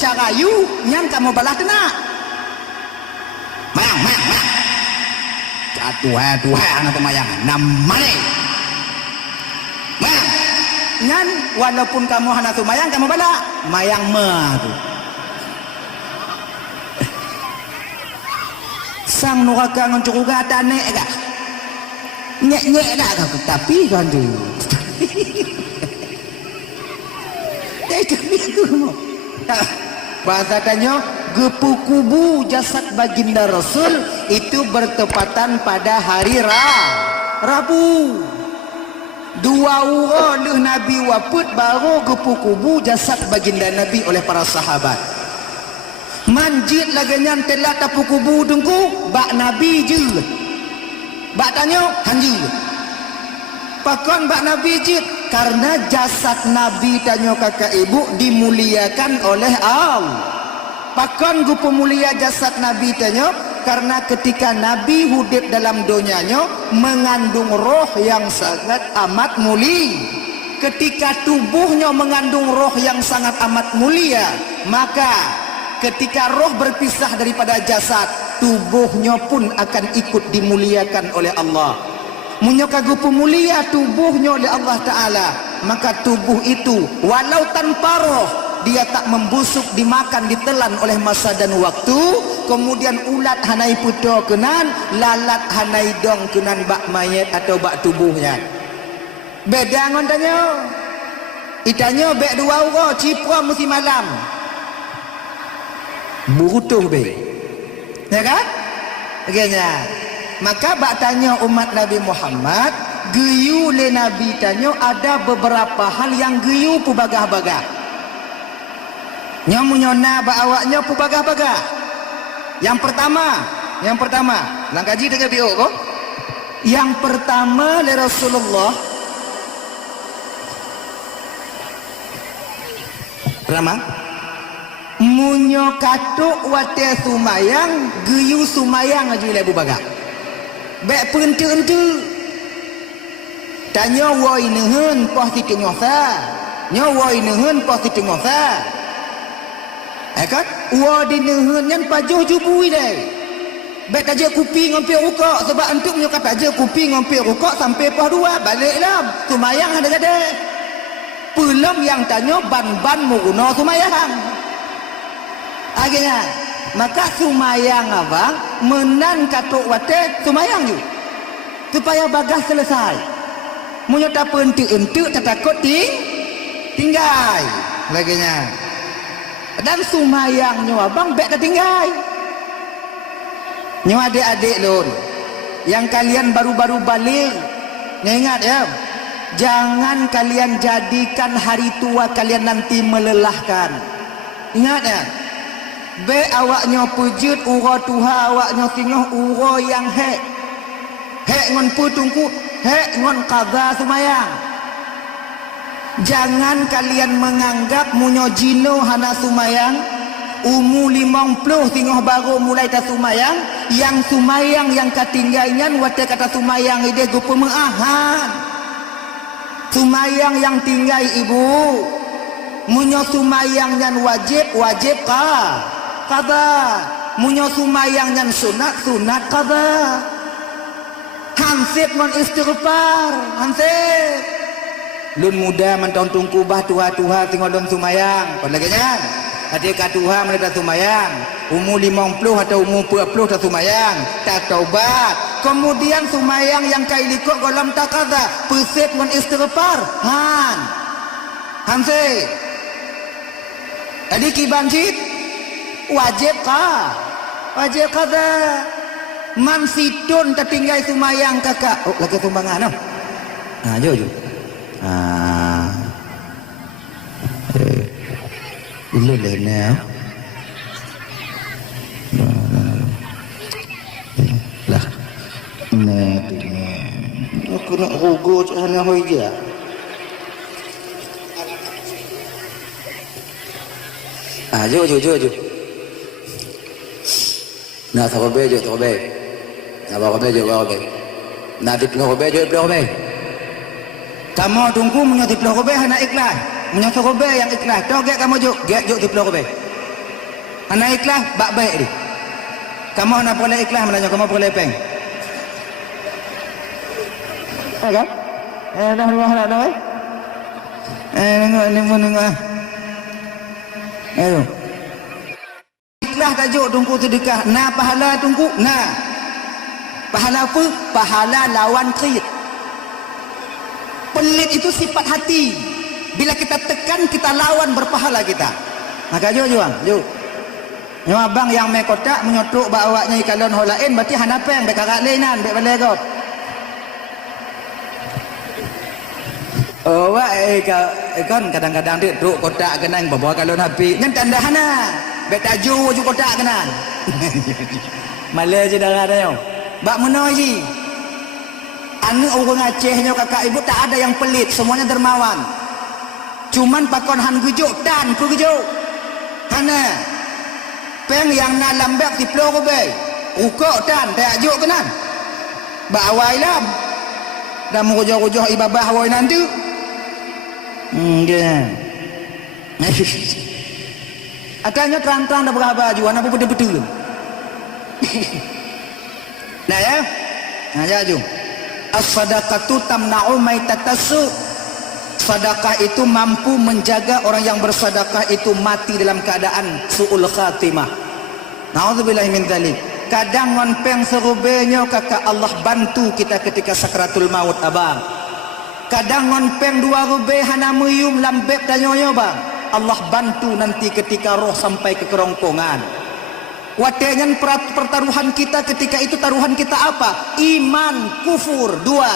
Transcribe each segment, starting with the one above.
carayu nyan kamu balah kena mang Tuhan anak mayang namane mang nyan walaupun kamu anak mayang kamu balah mayang tu sang nuraka ngoncuruga tane ega nyek dah tapi kan tu bahasa tanya gepu kubu jasad baginda Rasul itu bertepatan pada hari Rabu. 2 orang Nabi wafat baru gepu kubu jasad baginda Nabi oleh para sahabat. Manjid lagi nyan telah tapu kubu tungku bak Nabi je. Bak tanya hanji. Pakon bak Nabi je karena jasad Nabi tanya kakak ibu dimuliakan oleh Allah. Pakon gupu mulia jasad Nabi tanya karena ketika Nabi hidup dalam dunianya mengandung roh yang sangat amat mulia. Ketika tubuhnya mengandung roh yang sangat amat mulia, maka ketika roh berpisah daripada jasad, tubuhnya pun akan ikut dimuliakan oleh Allah. Munyoka gupu mulia tubuhnya oleh Allah Ta'ala, maka tubuh itu walau tanpa roh dia tak membusuk, dimakan, ditelan oleh masa dan waktu. Kemudian ulat hanai puto kenan, lalat hanai dong kenan bak mayat atau bak tubuhnya. Beda ngon tanya itanya bek 2 orang cipra musim malam burutuh be ya kan agaknya. Maka bak tanya umat Nabi Muhammad geyu le Nabi tanya ada beberapa hal yang geyu pu bagah-bagah nyamunyona bak awaknya pu bagah-bagah. Yang pertama lang kaji dengan bio kok. Yang pertama le Rasulullah pertama munyo katuk wate sumayang geyu sumayang aja le bu bagah bek pentu-entu tanya woi nehun poh ti tengosa nyo woi nehun poh ti tengosa kan wo di nehun nyan pajuh jubui deh bek taje kupi ngompe rukuk sebab entuk nyo kata je kupi ngompe rukuk sampai poh 2 balik lam sumayang ada-ada belum yang tanya ban-ban muguna sumayang akhirnya. Maka sumayang abang menan katuk wate sumayang ju supaya bagas selesai munyo tak pentu-entu tak takut tinggal laginya. Dan sumayang nyo abang bek tak tinggal nyo adik-adik lon yang kalian baru-baru balik ingat ya, jangan kalian jadikan hari tua kalian nanti melelahkan. Ingat ya, be awaknya pujut uro tuha awaknya tinggal uro yang hek ngon putungku hek ngon kaza sumayang. Jangan kalian menganggap munyo jino hana sumayang umu 50 tinggal baru mulai tak sumayang. Yang sumayang yang katinggalnya wate kata sumayang ide gupu mengahan sumayang yang tinggal ibu munyo sumayang yang wajib kada munyo sumayang yang sunat kada. Hansip mon istighfar hansip lun muda mentong tungku bah tuha tinggal dong sumayang padahal ketika tuha mereka sumayang umur 50 atau umur 40 tak sumayang tak taubat kemudian sumayang yang kailikok golam tak kada pesip mon istighfar hansip tadi kibancit wajib kada man situn tertinggal sumayang kakak lagi tumbangan jo dulu lena lah aku nak rugo hanya hoi dia jo na takobe na bakobe na diplobe kamu tunggu menyotip lokobe hana ikhlas menyotip lokobe yang ikhlas tau gak kamu juk diplobe Anak ikhlas bak baik ni. Kamu nak boleh ikhlas menanya kamu boleh peng. Kan? Dah rumah nak dah. Tengok ni pun tengok. Ayo. Ikhlas tajuk tungku sedekah. Nah pahala tungku. Nah. Pahala apa? Pahala lawan kerit. Pelit itu sifat hati. Bila kita tekan, kita lawan berpahala kita. Maka jom juang, jom. Yang abang yang main kotak menyotok bawaknya ikalon holain, berarti hanapeng bek kakak lainan bek balai kau. Oh, wah, kan kadang-kadang dia duk kotak kenang bawa kalon api. Ngan tanda hana, bek taju ju kotak kenang. Malah je darah dia. Bak menoi ji. Anu orang Acehnya kakak ibu tak ada yang pelit, semuanya dermawan. Cuman pakon han gujuk tan ku gujuk. Hana. Peng yang nak lambak di plo ko be. Ukok tan tak ajuk kenan. Bak awai lam. Dah mujoh-mujoh ibabah awai nanti. Dia. Atanya terang-terang dah berapa ajuan apa betul-betul. Nah ya. Nah ya jom. As-sadaqatu tamna'u maitatasu. Sedekah itu mampu menjaga orang yang bersedekah itu mati dalam keadaan su'ul khatimah. Nauzubillahi min dzalik. Kadang ngonpeng serubenya kakak Allah bantu kita ketika sakratul maut abang. Kadang ngonpeng dua rube hana muyum lambep danyoyo bang. Allah bantu nanti ketika roh sampai ke kerongkongan. Watengan pertaruhan kita ketika itu taruhan kita apa? Iman, kufur, dua.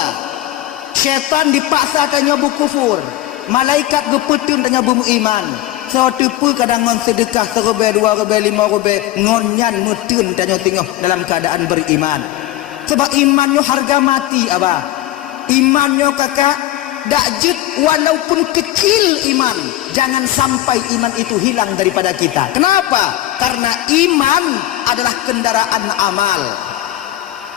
Syaitan dipaksa tanya bu kufur, malaikat gepetun tanya bu iman. So tipu kadang ngon sedekah serebe dua rebe lima rebe ngonyan mutun tanya tengok dalam keadaan beriman. Sebab imannya harga mati abah. Imannya kakak dakjut walaupun kecil iman, jangan sampai iman itu hilang daripada kita. Kenapa? Karena iman adalah kendaraan amal.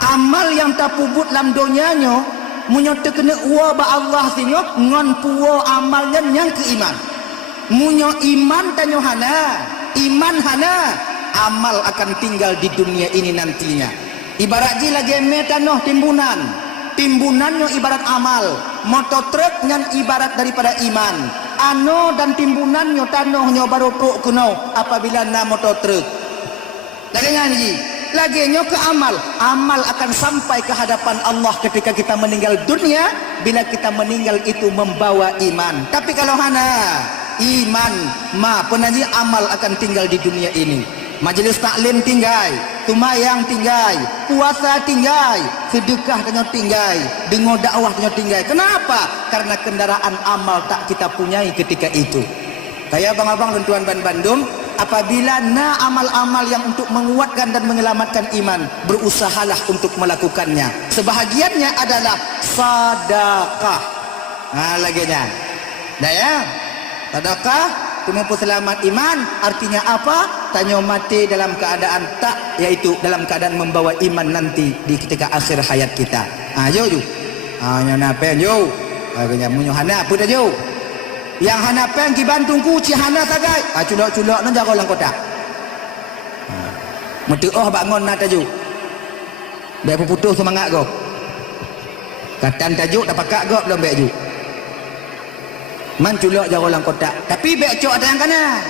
Amal yang tak pubut dalam dunianya munyo tekene wa ba Allah sinyo ngon puo amalnya yang ke iman. Munyo iman tanyo hana, iman hana, amal akan tinggal di dunia ini nantinya. Ibarat ji lagi metanoh timbunan. Timbunannya ibarat amal, motor truk yang ibarat daripada iman. Ano dan timbunannya tanohnya baru tuk kuno apabila na motor truk. Lagi ngaji. Laginya ke amal. Amal akan sampai ke hadapan Allah ketika kita meninggal dunia. Bila kita meninggal itu membawa iman. Tapi kalau hana iman ma penaji amal akan tinggal di dunia ini. Majelis taklim tinggal, tumayang tinggal, puasa tinggal, sedekah tanya tinggal, dengar dakwah tanya tinggal. Kenapa? Karena kendaraan amal tak kita punyai ketika itu. Kayak abang-abang dan tuan Bandung, apabila na amal-amal yang untuk menguatkan dan menyelamatkan iman, berusahalah untuk melakukannya. Sebahagiannya adalah sedekah. Nah, laginya. Dah ya. Sedekah tumpu selamat iman, artinya apa? Tanya mati dalam keadaan tak, yaitu dalam keadaan membawa iman nanti di ketika akhir hayat kita. Yo ju. Nya napen yo. Agaknya munyo hana apa dah yo. Yang hana pen ki bantung ku ci hana sagai. Culak-culak nan jago lang kotak. Metu oh bangun na taju. Bek putus semangat go. Katan tajuk dapat kak go belum bek ju. Man culak jago lang kotak. Tapi bek cok ada yang kanan.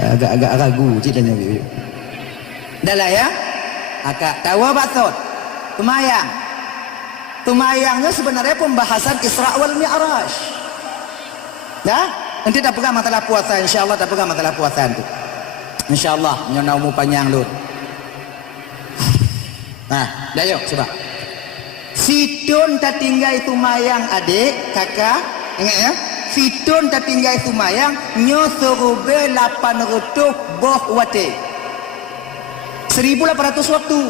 Agak-agak ragu ceritanya. Dah lah ya. Akak tahu batot. Tumayang. Tumayangnya sebenarnya pembahasan Isra wal Mi'raj. Ya? Nanti tak pegang masalah puasa, insyaallah tak pegang masalah puasa itu. Insyaallah nyona umur panjang lu. Nah, dah yuk coba. Sidon tak tinggal tumayang adik, kakak, ingat ya? Sidon tak tinggal tumayang nyo serube 800 boh wate. 1800 waktu.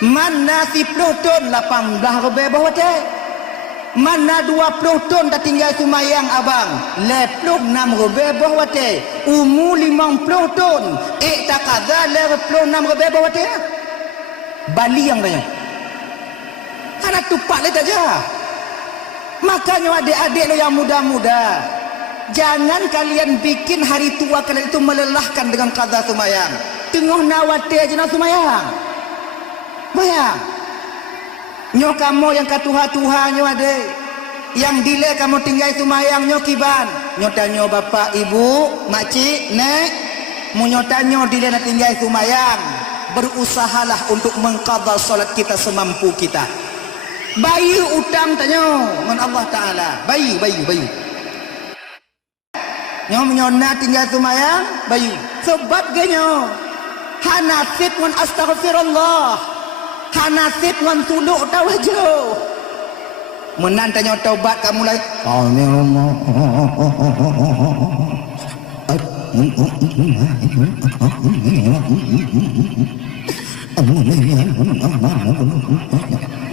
Mana 10 ton 18 rebe bawah teh. Mana 20 ton tak tinggal tumayang abang 26 rebe bawah teh. Umu 50 ton tak ada 26 rebe bawah teh. Bali yang tanya. Karena tupak le saja. Makanya adik-adik lo yang muda-muda Jangan kalian bikin hari tua kalian itu melelahkan dengan qada sumayang. Tengah nawate aja nak sumayang. Bayang. Nyo kamu yang katuha-tuha nyo ada. Yang dile kamu tinggal sumayang nyo kiban. Nyo tanyo bapak, ibu, makcik, nek. Mu nyo tanyo dile nak tinggal sumayang. Berusahalah untuk mengqada solat kita semampu kita. Bayi utang tanyo dengan Allah Ta'ala. Bayi. Nyo menyona tinggal sumayang bayu sebab genyo hanasib ngan astaghfirullah, hanasib ngan tuluk tawajuh menan tanya taubat kamu lagi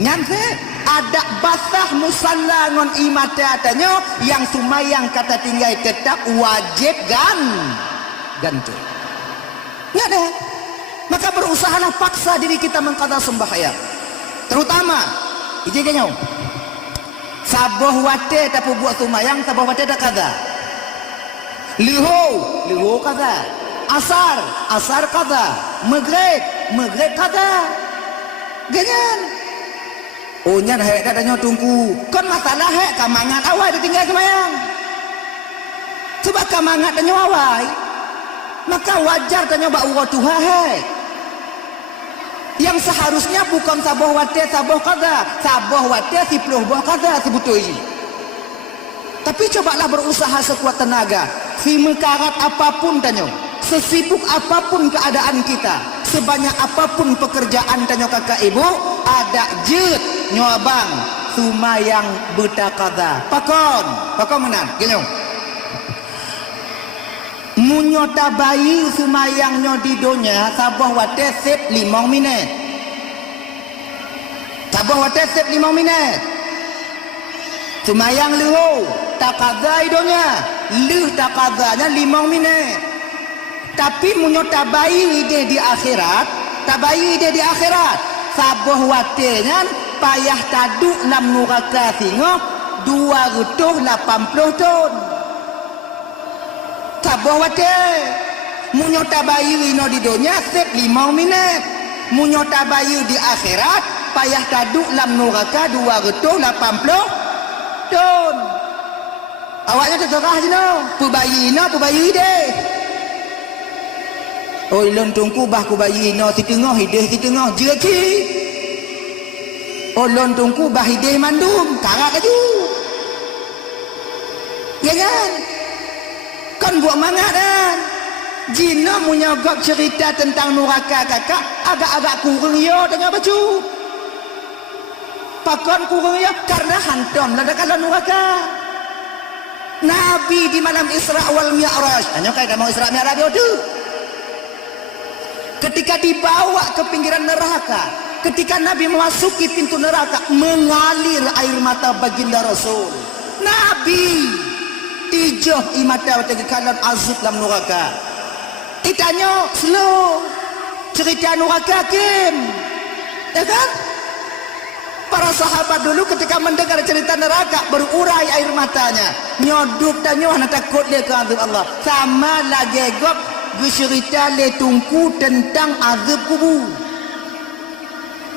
nyanse ada basah musalla ngon imata tanya yang sumayang kata tinggal tetap wajib ganti nggak ada. Maka berusahalah paksa diri kita mengqada sembahyang, terutama ijenya saboh wate tapi buat sumayang saboh wate dak qada liho qada asar qada maghrib qada ganyan. Oh nyan hek katanya tunggu. Kon masalah hek kamangat awal ditinggal semayang. Sebab kamangat tanya awal. Maka wajar tanya bak uratuha hek. Yang seharusnya bukan saboh wate saboh qada. Saboh wate 10 buah qada sebetulnya. Tapi cobalah berusaha sekuat tenaga. Si mekarat apapun tanya. Sesibuk apapun keadaan kita, sebanyak apapun pekerjaan tanya kakak ibu, ada jet nyobang sumayang buta qada. Pakon menan genyong. Munyota bayi sumayang nyo di donya sabah wate set 5 minit. Sabah wate set 5 minit. Sumayang luhu tak qada idonya, luh tak qadanya 5 minit. Tapi munyota bayi ide di akhirat, sabah watenya payah taduk 6 nuraka singo 280 ton. Sabah wate munyota bayi ino di dunia set 5 minit. Munyota bayi di akhirat payah taduk 6 nuraka 280 ton. Awaknya terserah sino, pubayi deh. Oh ilon tungku bah ku bayi no si tengah jeki. Oh lon tungku bah hideh mandum karak kaju. Ya kan? Kan buat mangat kan? Jina menyogok cerita tentang nuraka kakak agak-agak kurang yo dengan baju. Pakon kurang yo karena hantom lada kalau nuraka. Nabi di malam Isra wal Mi'raj. Hanya kayak mau Isra Mi'raj itu. Ketika dibawa ke pinggiran neraka, ketika Nabi memasuki pintu neraka, mengalir air mata baginda Rasul. Nabi tijoh imata bagi kalan azab dalam neraka. Ditanya slow cerita neraka kim, ya kan? Para sahabat dulu ketika mendengar cerita neraka berurai air matanya, nyoduk tanya nak takut dia ke azab Allah. Sama lagi gop bercerita le tungku tentang azab kubur.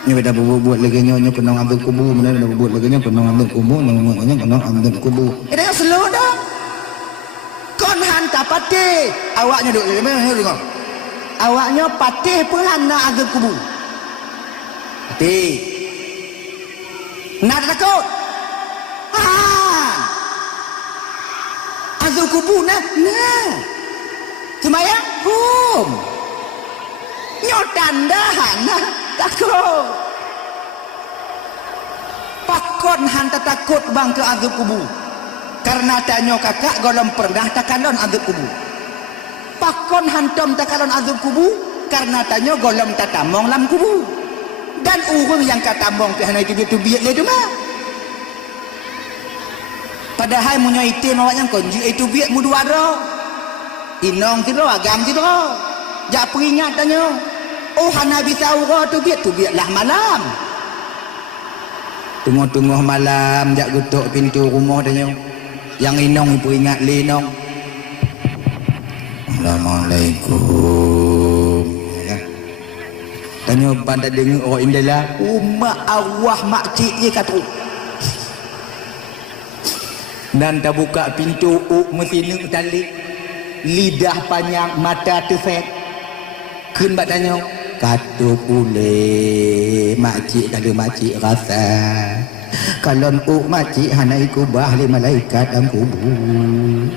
Ni dah buat lagi nyo kena azab kubur, mana dah buat lagi nyo kena azab kubur, namanya kena azab kubur. Ini slow dah. Kon hantar patih, awaknya duk mana dengar. Awaknya patih pun nak azab kubur. Patih. Nak takut. Azab kubur nah. Semayang nyotandahan takut pakon hanta takut bang ke azab kubur karena tanya kakak golong pernah takalon azab kubur. Pakon hantom takalon azab kubur karena tanya golong tatamong lam kubur. Dan urung yang katamong pihana itu biak le mah. Padahal munyo itim awaknya konji itu biak mudu aro. Inong tiro agam tiro jak peringat tanya oh hana bisa uro tu biat lah malam tengah-tengah malam jak gutuk pintu rumah tanya Yang inong ibu ingat linong. Assalamualaikum. Ya. Tanya pada dengar orang India umat awah makcik je kata. Dan tak buka pintu mesti nak tali. Lidah panjang mata tefek. Kun bat tanya kata boleh makcik kalau makcik rasa kalau makcik hana ikut bahli malaikat dan kubur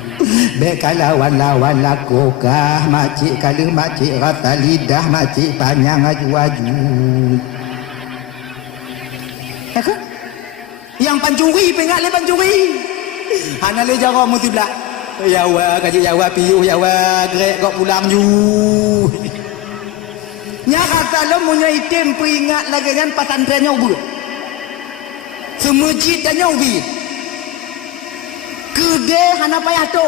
baik kalau lawan lakukah makcik kalau makcik rasa lidah makcik panjang aju-aju ya kan? Yang pancuri pengat le pancuri hana le jara mesti belak ya wa kaji ya wa piu ya wa grek kok pulang ju nya kata lo punya item peringat lagi kan pesantren nyobu semujid dan nyobi kede hana payah tu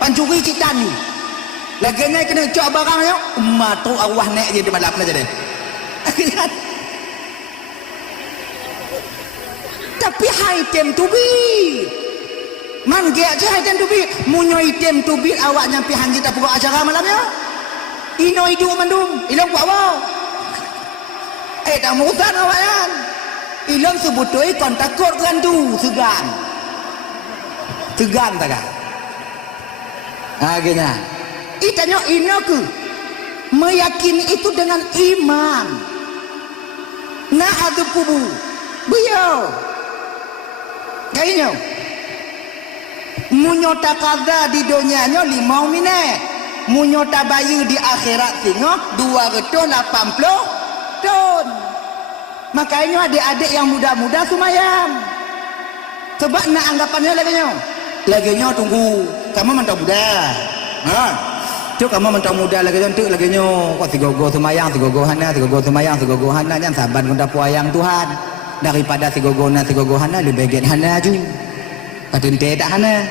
pancuri citan ni lagi ni kena cok barangnya emak tu awah naik je di malam aja deh tapi item tu bi man ge aja item tu bi punya item tu bi awak nyampi hanji tak pokok acara malamnya ino hidup mandum ilong buat apa tak mutan awak kan ilong sebutoi kon takut kan tu segan tak kan akhirnya itanya ino ke meyakini itu dengan iman nah adu kubu beliau kayaknya munyota kada di dunianya 5 minit munyota bayu di akhirat tengok 280 ton makanya adik-adik yang muda-muda sumayam sebab nak anggapannya laginya tunggu kamu mentau muda tu kamu mentau muda laginya kok tigogo sumayang tigogo hana yang sabar guna puayang Tuhan daripada tigogo hana lebih baik hana ju katun tak hana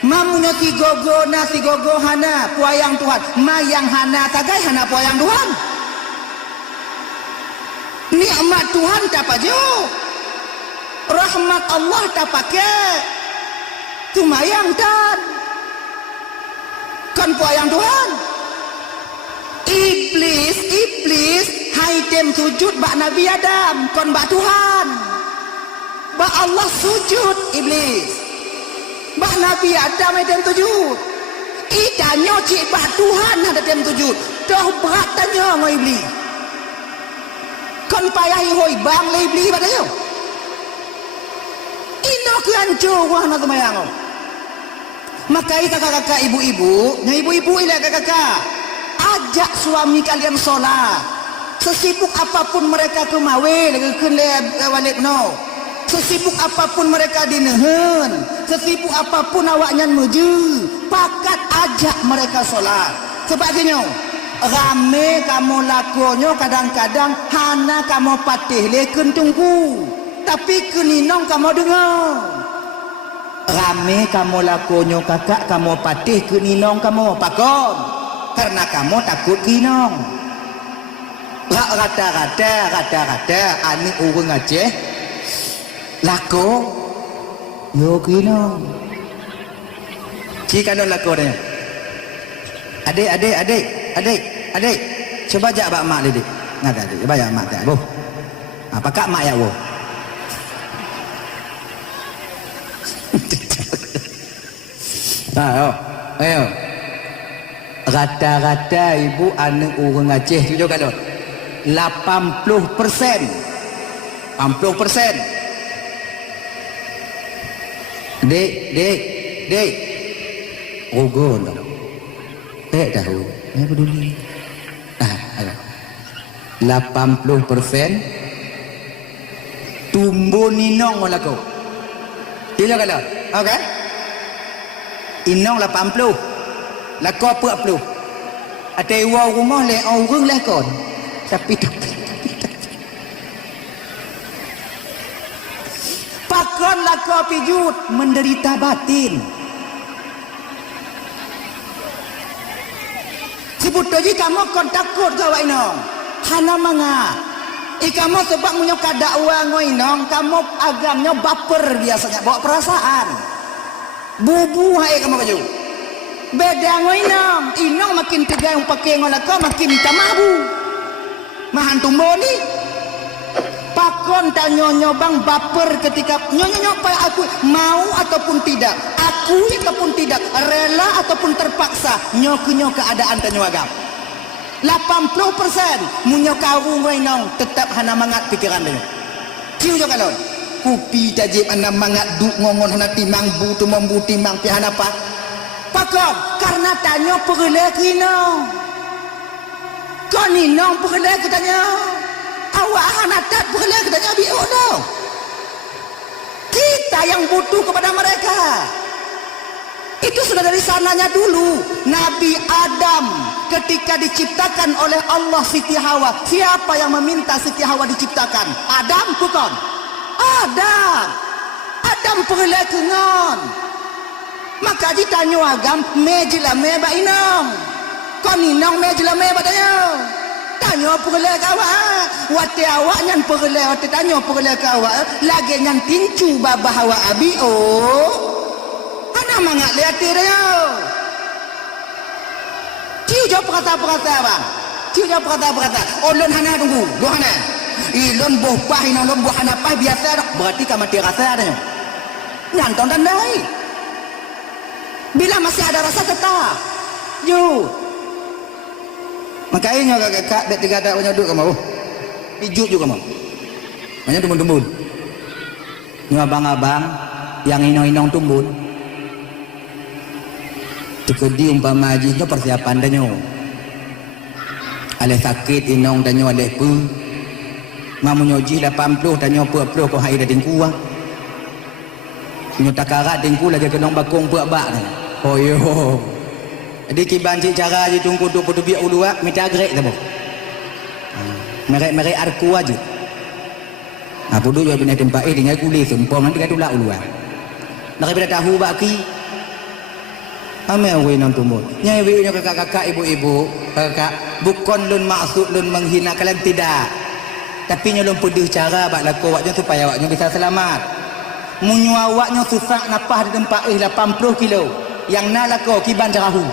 mamunya tigogo hana puayang Tuhan mayang hana tagai hana puayang Tuhan nikmat Tuhan tak paju rahmat Allah tak pakai tu mayang dan kan puayang Tuhan iblis haitem sujud bak Nabi Adam kon bak Tuhan bak Allah sujud iblis bah Nabi Adam ada sujud idanyo cik bah Tuhan ada sujud dah berat tanya dengan iblis kan payah hoi bang le iblis padanya ino ke hancur wah nak semayang maka kakak-kakak ibu-ibu ilah kakak-kakak ajak suami kalian solat sesibuk apapun mereka kemawin ke walik no sesibuk apapun mereka dinehen sesibuk apapun awaknya meju pakat ajak mereka solat sebagainya rame kamu lakonyo kadang-kadang hana kamu patih leken tunggu tapi keninong kamu dengar rame kamu lakonyo kakak kamu patih keninong kamu pakon karena kamu takut kinong rata-rata ani urang Aceh lako yo kino jika non lako dia adik coba jak bak mak didik ngada adik coba ya mak tak boh apa kak mak ya boh ayo rata-rata ibu anak orang Aceh tu juga kalau 80% Dek rogon tahu saya peduli 80% tumbuh ninong laku bila kalau okey inong 80 laku 40 ada iwa rumah le orang lekon tapi pakon laku pijut menderita batin sebut aja kamu kon takut kawai no hana manga Kamu sebab punya kadakwa ngoinong, kamu agamnya baper biasanya, bawa perasaan. Bubu hai kamu baju. Beda ngoinong, inong makin tegang pakai ngolaka makin minta mabu. Mahan tumbo ni. Pakon tak nyonyobang baper ketika nyonyok pada aku mau ataupun tidak, akui ataupun tidak, rela ataupun terpaksa, nyok keadaan tanya agam. 80% munyo kawu ngoinong tetap hana mangat pikiran dia. Kiu jo kalon. Kupi tajib anda mangat duk ngongon hana timang bu tu membu timang pi hana apa? Pakon karena tanyo perle kino. Koni nong perle katanya. Awak hana tak perle katanya biu no. Kita yang butuh kepada mereka. Itu sudah dari sananya dulu. Nabi Adam ketika diciptakan oleh Allah Siti Hawa, siapa yang meminta Siti Hawa diciptakan? Adam bukan? Adam perlekengan. Maka ditanya agam mejila meba inong. Kon inong mejila meba tanya. Tanya perlek awak. Wate awak nyan perlek, wate tanya perlek awak. Lagi nyan tincu babah awak abi mangat lihat dia. Ciu jawab perkata-perkata bang. Ciu jawab perkata-perkata. Olon hana tunggu. Lo hana. Ilon bohpah ina lon buah hana pah biasa dah. Berarti kamu mati rasa dah. Nyanton tandai. Bila masih ada rasa tetap. Yo. Makanya kakak dek tiga tak punya duduk kamu. Ijuk juga kamu. Banyak tumbun-tumbun. Ni abang-abang yang inong-inong tumbun. Tukudi umpama hajinya persiapan danyo. Ale sakit inong danyo ale pu. Mamunyo ji 80 danyo pu ko hai da dingku ah. Nyo takarat dingku lagi kenong bakong pu-bak ni. Oh yo. Jadi kiban cik cara je tunggu tu putu biak ulu ah minta grek tabo. Merek arku aja. Apa dulu bina tempat dengan kulit sempong nanti katu lah ulu ah. Nak bila tahu baki ame awe nang tumbuh. Nyai nya kakak-kakak, ibu-ibu, kakak bukan lun maksud lun menghina kalian tidak. Tapi nya lun pedih cara bak laku awaknya supaya awaknya bisa selamat. Munyo awaknya susah napah di tempat 80 kilo. Yang na laku kiban carahu.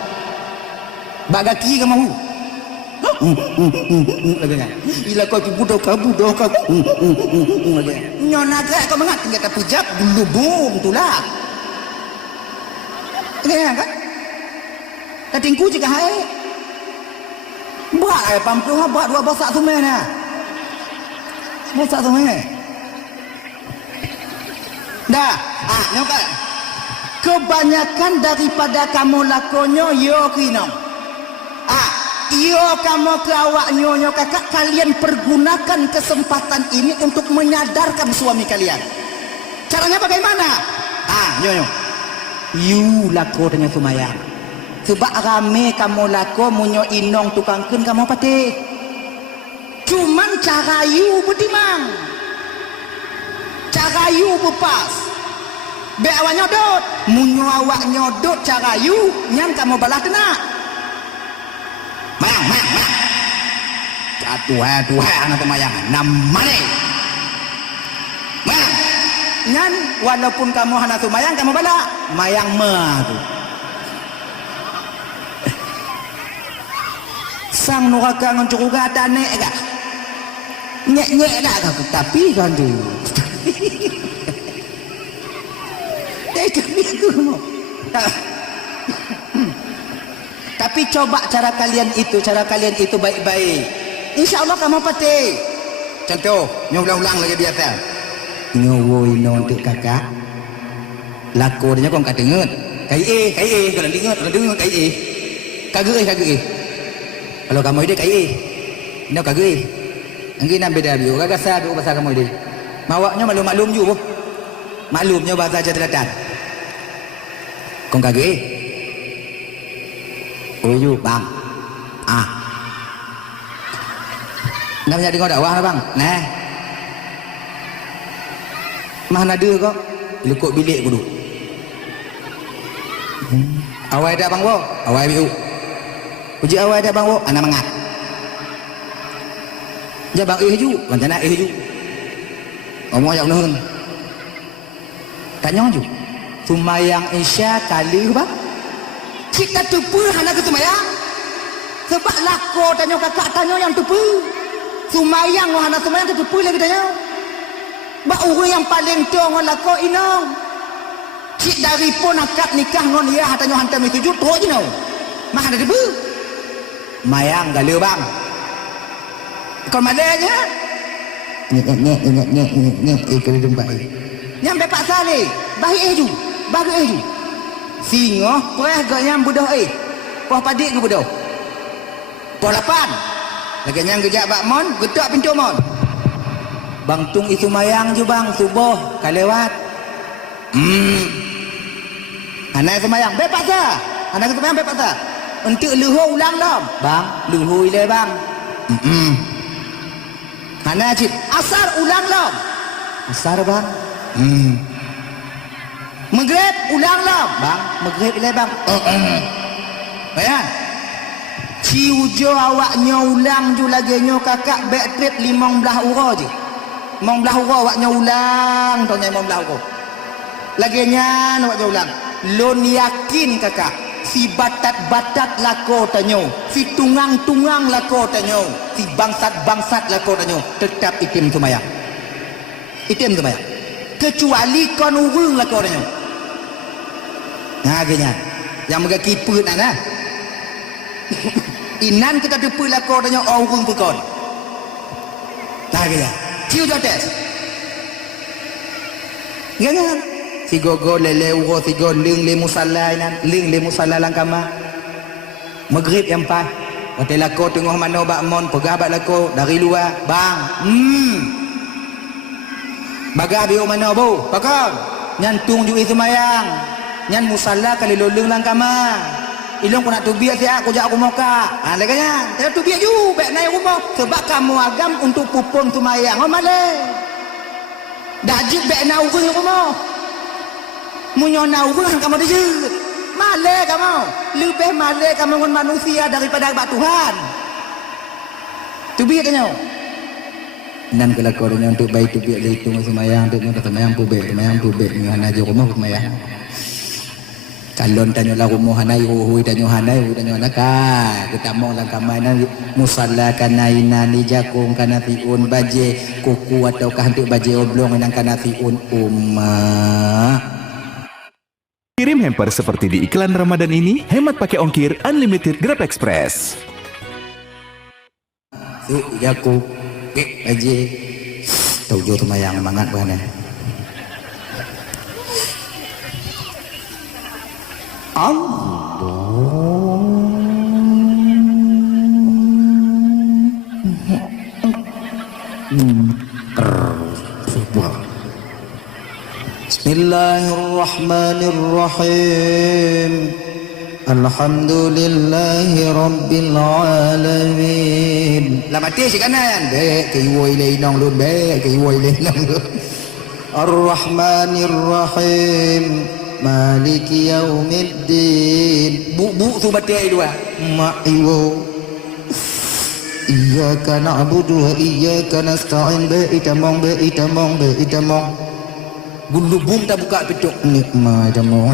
Bak gaki ke mahu. Lagi kan. Ila kau budak ka. Lagi. Nyo naga kau mengat tinggal tapi jap dulu bum tulah. Lagi kan? Tingku jika hai buat ai pampluh buat dua bosak tu mana bosak tu mana dah nyoka kebanyakan daripada kamu lakonyo yo kinong yo kamu ke awak nyonya kakak kalian pergunakan kesempatan ini untuk menyadarkan suami kalian. Caranya bagaimana? Nyonya you lakonnya sumayang. Sebab rame kamu lako munyo inong tukangkeun kamu pati. Cuman cara you betimang. Cara you bepas. Be awak nyodot. Munyo awak nyodot cara you nyan kamu balah kena. Mang. Tuhan anak temayang. Namane. Mang. Nyan walaupun kamu hana sumayang kamu balah. Mayang mah tu. Sang nuraka ngoncuk gata nek gak nyek dah aku tapi kan tu tapi coba cara kalian itu baik-baik, insya Allah kamu pati. Contoh ulang-ulang lagi biasa nyowoi nontik kakak lakornya kau kat dengar kai kalau dengar kai kagak kalau kamu ide kai ino kagak angin nak beda biu kagak sah biu bahasa kamu ide mawaknya maklum ju maklumnya bahasa Jawa Selatan kau kagak ju bang namanya di kau dakwah bang nah mana dia kok lekuk bilik kudu awai dah bang wo awai biu uji awal ada bang wo anak mangat Jabang ju, rencana ju. Omong yang nuhun. Tanya ju. Sumayang Isya kali ba? Kita tupu hana ke sumayang. Sebab lako tanya kakak tanya yang tupu. Sumayang hana sumayang tupu lagi tanya. Ba orang yang paling tua ngon lako inong. Cik dari pun akad nikah ngon ia tanya hantam itu ju tu je no. Mah ada tupu. Mayang gala bang. Kau madanya? Nyek kalau jumpa ni. Nyampe paksa ni. Baik ju. Bagus ju. Singo, poh gak nyam budak Poh padik ke budak. Poh 8. Lagi nyam gejak bak mon, getak pintu mon. Bang tung itu mayang je bang, subuh kalewat. Anak semayang, bebas dah. Anak semayang bebas dah. Untuk luhur ulang dah. Bang, luhur ile bang. Anak cip, asar ulang dah. Asar bang. Maghrib ulang lah bang, maghrib ile bang. Bayan. Si ujo awaknya ulang ju lagi nyo kakak back trip 15 euro je. 15 euro awaknya ulang, tanya 15 euro. Lagi nyan awaknya ulang. Lon yakin kakak, si batat-batat lako tanyo, si tungang-tungang lako tanyo, si bangsat-bangsat lako tanyo tetap itim semayang. Itim semayang. Kecuali kon urung lako tanyo. Nah gini, yang mereka kiper nak inan kita depu lakor tanya orang pekon. Nah gini, ciu jotes. Gini, si gogo lele uro si gon ling le musalla inan, ling le musalla langkama. Maghrib yang pas, hotel lakor tengah mana bak mon, pegah bak lakor dari luar, bang. Bagah biu mana bu, pakam, nyantung ju semayang. Nyan musalla kali loleng lang kama. Ilong ko nak tubiak siya, aku jak aku moka. Lagi kan, saya tubiak ju, baik naik rumah. Sebab kamu agam untuk pupung tumayang. Oh male. Dajib baik naik rumah. Munyo naik rumah kamu dajib. Male kamu. Lebih male kamu dengan manusia daripada bak Tuhan. Tubiak tanya. Nan kelakuannya untuk baik tubiak lehitung semayang, untuk semayang pubek, ngana je rumah semayang. Kalau tanya lah rumah hanai, tanya hanai, kita mau lang kamai nan musalla kanaina ni jakung kana tiun baje kuku atau untuk baje oblong nang kana tiun Kirim hamper seperti di iklan Ramadan ini, hemat pakai ongkir unlimited Grab Express. Jaku, baje, tahu jo semayang mangat bukan? Bismillahirrahmanirrahim. Alhamdulillahi rabbil alamin. La mati si kanan. Be ke woi le nong lu be ke woi le nong lu. Ar-Rahmanir-Rahim. Maliki yaumiddin. Bu tu baca dua. Ma'iwo. Iyyaka na'budu wa iyyaka nasta'in. Itamong. Gulubum tak buka pintu. Nikmat itamong.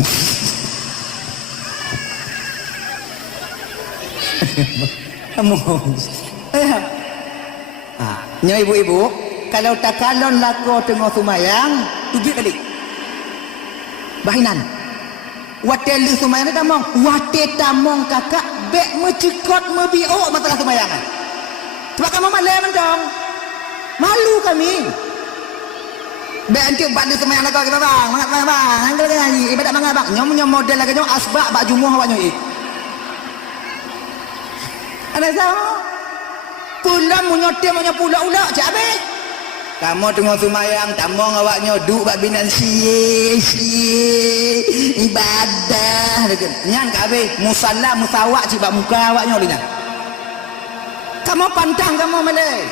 Nya ibu-ibu, kalau tak kalon lako tengah sumayang, tujuh kali. Bahinan. Wate lu sumayang ni tamong, wate tamong kakak bek mecikot mebiok masalah sumayang. Sebab kamu malu mendong. Malu kami. Bek antik balik sumayang lako kita bang, bang. Hanggal nyanyi ibadat mangga bang. Nyom model lagi nyom asbak bak jumuh awak nyoi. Ada sama? Pulang munyote pulau ulah cak abe. Kamu tengok sumayang tamong awaknya duk bak binan sie ibadah dekat. Nyan ka abe musalla musawak ci bak muka awaknya lina. Kamu pantang kamu male.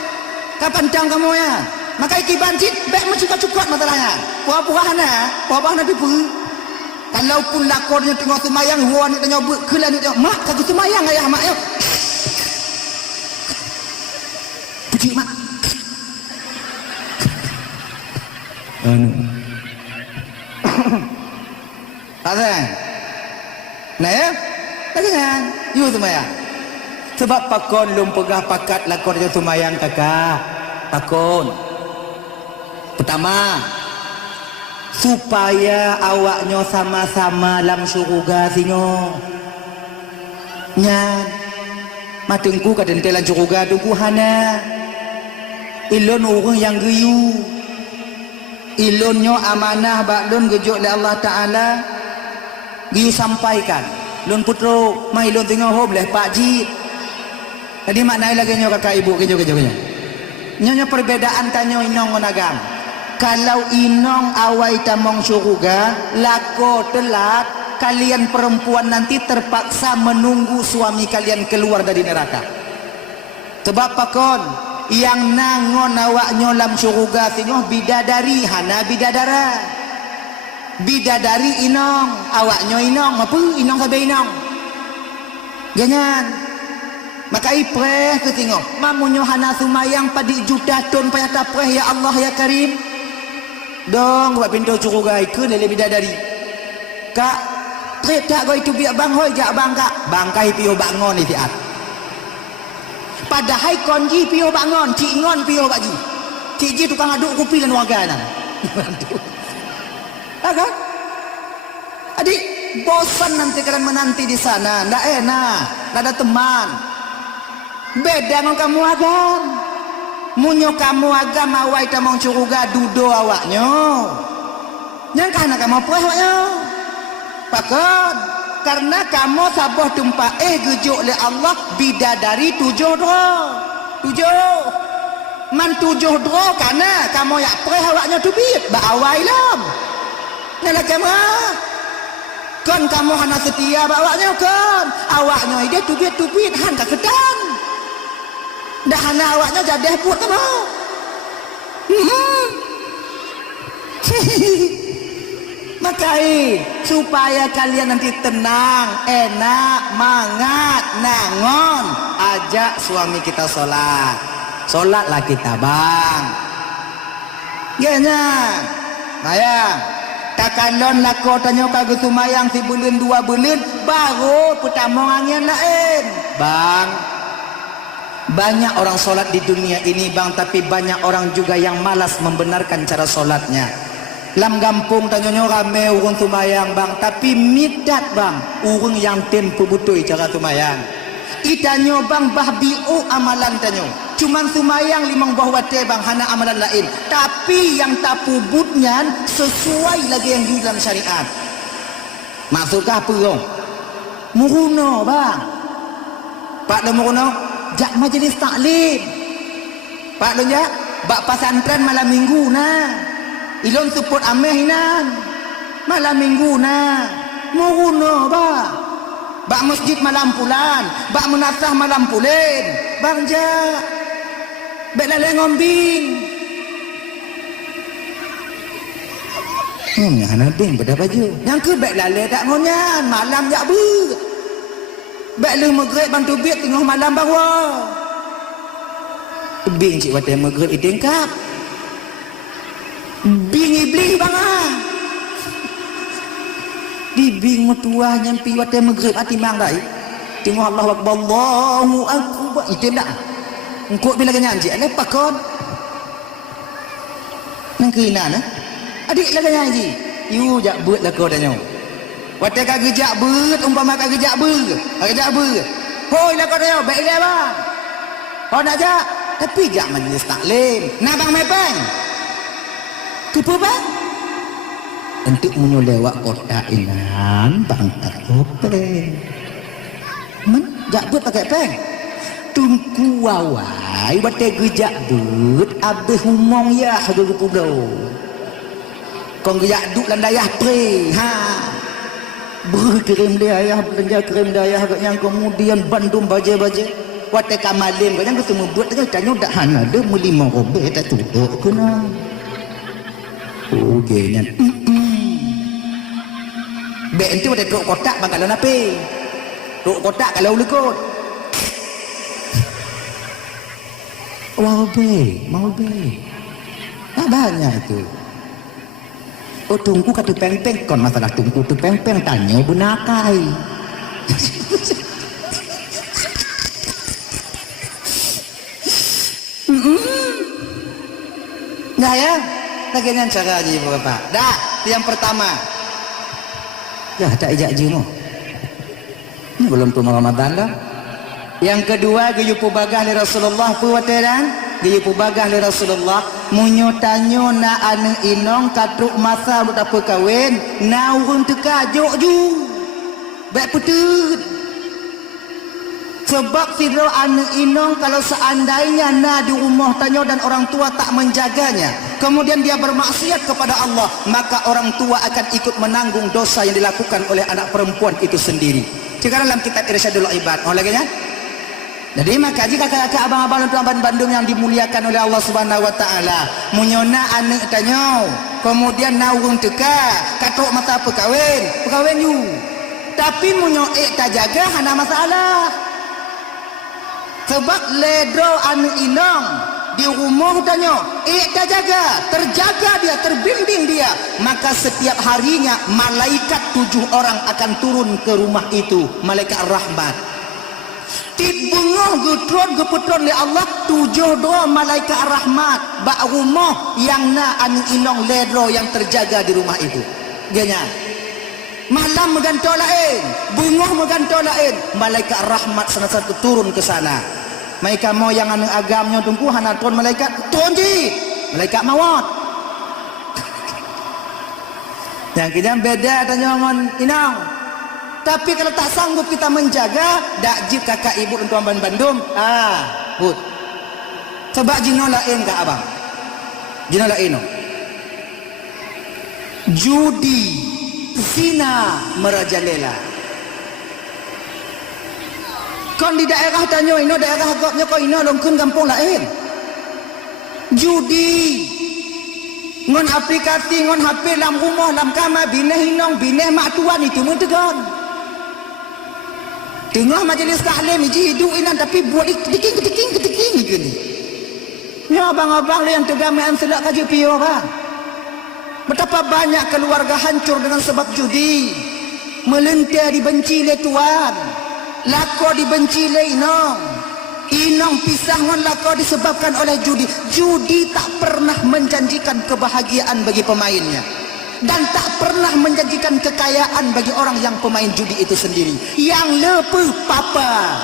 Ka pantang kamu ya. Maka iki bancit bek mencukot-cukot masalahnya. Puah-puahana tipu. Kalau pun lakornya tengok sumayang huan ni tanya kelan ni tengok mak kagak sumayang ayah mak yo. Puji mak. Azan. Nah ya, jangan. You semayang. Sebab pakon lum pegah pakat lakon je semayang kakak. Pakon. Pertama, supaya awaknya sama-sama dalam syurga sinyo. Nyan. Matengku kadang dalam syurga tunggu hana. Ilon orang yang geyu. Ilonnya amanah baklon gejuk oleh Allah Ta'ala. Giu sampaikan lon putro mai lon tengah ho boleh pak ji. Jadi maknai lagi nyo kakak ibu kejo nyonya perbedaan tanyo inong ngonagam. Kalau inong awai tamong syurga lako telat, kalian perempuan nanti terpaksa menunggu suami kalian keluar dari neraka. Sebab pakon yang nangon awaknyo lam syurga sinyo bidadari hana bidadara. Bidadari inong, awaknya inong, apa inong sabe inong. Jangan. Maka ipreh ke tengok. Mamunyo hana sumayang padi juta ton payah tapreh ya Allah ya Karim. Dong buat pintu syurga ke lele bidadari. Kak, trip tak kau itu biar bang hoi jak bang kak. Bangkai pio bangon ni tiat. Padahal konji pio bangon, cik ngon pio bagi. Cik ji tukang aduk kopi dan warga nan. Kan? Adik, bosan nanti kalian menanti di sana, ndak enak, ndak ada teman. Beda dengan kamu agam. Munyo kamu agam awai tamong syurga dudo awaknyo. Yang karena kamu apa awaknyo? Pakon, karena kamu sabah tumpah gejuk oleh Allah bidadari 7 dro. 7. Man 7 dro karena kamu yak preh awaknyo tubit, ba awai lam. Nala kamu kan kamu hana setia bawaknya kan awaknya dia tubit han tak kedan dah hana awaknya jadah buat kamu makai supaya kalian nanti tenang enak mangat nangon ajak suami kita sholatlah kita bang ganya bayang kakalon lako tanyo kagak sumayang si bulan 2 bulan baru pertama angin lain bang. Banyak orang solat di dunia ini bang, tapi banyak orang juga yang malas membenarkan cara solatnya. Lam gampung tanyo rame urung sumayang bang, tapi midat bang urung yang tempo butui cara sumayang. Itanyo bang bahbiu amalan tanyo. Cuman sumayang 5 buah wate bang hana amalan lain. Tapi yang tapubutnya sesuai lagi yang di dalam syariat. Maksudkah apa dong? Muruno bang. Pak do muruno jak majlis taklim. Pak do jak bak pasantren malam minggu nah. Ilon support ameh hinan. Malam minggu nah. Muruno bang. Bak masjid malam pulan, bak menasah malam pulen. Bang jak bek lalai ngombing. Hana ding beda baju. Yang ke bek lalai tak ngonyan, malam jak ber. Bek lu maghrib bang tubit tengah malam bang wah. Bing cik watai maghrib ideng kap. Bing iblis bang ah. Di bing mutua nyampi watai maghrib ati mang dai. Tengok Allah Akbar Allahu Akbar ideng dak. Engkau bila kena anjing, ada pakon. Nang kena nah. Adik lah kena anjing. You jak buat lah kau dah nyaw. Watak kagak jak buat, umpama kagak jak buat, hoi lah kau dah nyaw, baik dia bang. Kau nak jak, tapi jak majlis taklim. Nah bang mepeng. Kupu bang. Untuk menyolewak kota inan, bang tak kopeng. Men, jak buat pakai peng. Tungku wawai bate gejak but abeh humong ya hago pulau kong gejak duk landayah pre ha berkirim dia ayah belanja kirim dia ayah yang kemudian bandung baje-baje wate kamalim kan ketemu buat tanya dak hana de melima robe tak tuduk kena okey nya be ente wate duk kotak bang kalau nape duk kotak kalau lekot. Mau be, tak banyak itu. Oh tungku kata peng-peng. Kon masalah tungku tu peng-peng. Tanya benakai. Nah ya. Bagaimana cara aja ibu bapak? Dah. Yang pertama. Ya tak ijak jimu. Ini belum tu Ramadan lah. Yang kedua gayu pubagah li Rasulullah puwataran. Gayu pubagah li Rasulullah munyo tanyo na ane inong katruk masa betapa kawin na urun tekajuk ju. Baik putut. Sebab sidro ane inong kalau seandainya na di rumah tanyo dan orang tua tak menjaganya, kemudian dia bermaksiat kepada Allah, maka orang tua akan ikut menanggung dosa yang dilakukan oleh anak perempuan itu sendiri. Sekarang dalam kitab Irsyadul Ibad. Oh lagi ya? Jadi maka jika kakak-kakak abang-abang dan tuan Bandung yang dimuliakan oleh Allah Subhanahu wa taala, munyona anak tanyo, kemudian naung teka, katok mata perkawin you. Tapi munyo tak jaga hana masalah. Sebab ledro anu inong di rumah tanyo, tak jaga, terjaga dia, terbimbing dia, maka setiap harinya malaikat 7 orang akan turun ke rumah itu, malaikat rahmat. Tibungah gutron geputron li Allah 7 doa malaikat rahmat bak rumah yang na anu inong ledro yang terjaga di rumah itu. Ganya. Malam megantau lain, bunga megantau lain, malaikat rahmat satu turun ke sana. Mereka mau yang anu agamnya tunggu hana turun malaikat turun ji, malaikat mawat. Yang kita beda tanya ngon inang. Tapi kalau tak sanggup kita menjaga, dak jib kakak ibu untuk Tuan Bandung. Hud. Sebab jino lain kak abang. Jino lain. Judi, zina merajalela. Kon di daerah tanyo ino daerah agaknya kau ino longkun kampung lain. Judi. Ngon aplikasi ngon HP dalam rumah dalam kamar bineh inong bineh mak tuan itu mun tegon. Tengah majlis taklim iji hidup inan tapi buat ketiking gini. Ya abang-abang yang tegamian selak kaji pio bang. Betapa banyak keluarga hancur dengan sebab judi. Melentir dibenci le tuan. Lako dibenci le inong. Inong pisah ngon lako disebabkan oleh judi. Judi tak pernah menjanjikan kebahagiaan bagi pemainnya. Dan tak pernah menjanjikan kekayaan bagi orang yang pemain judi itu sendiri. Yang lepe papa.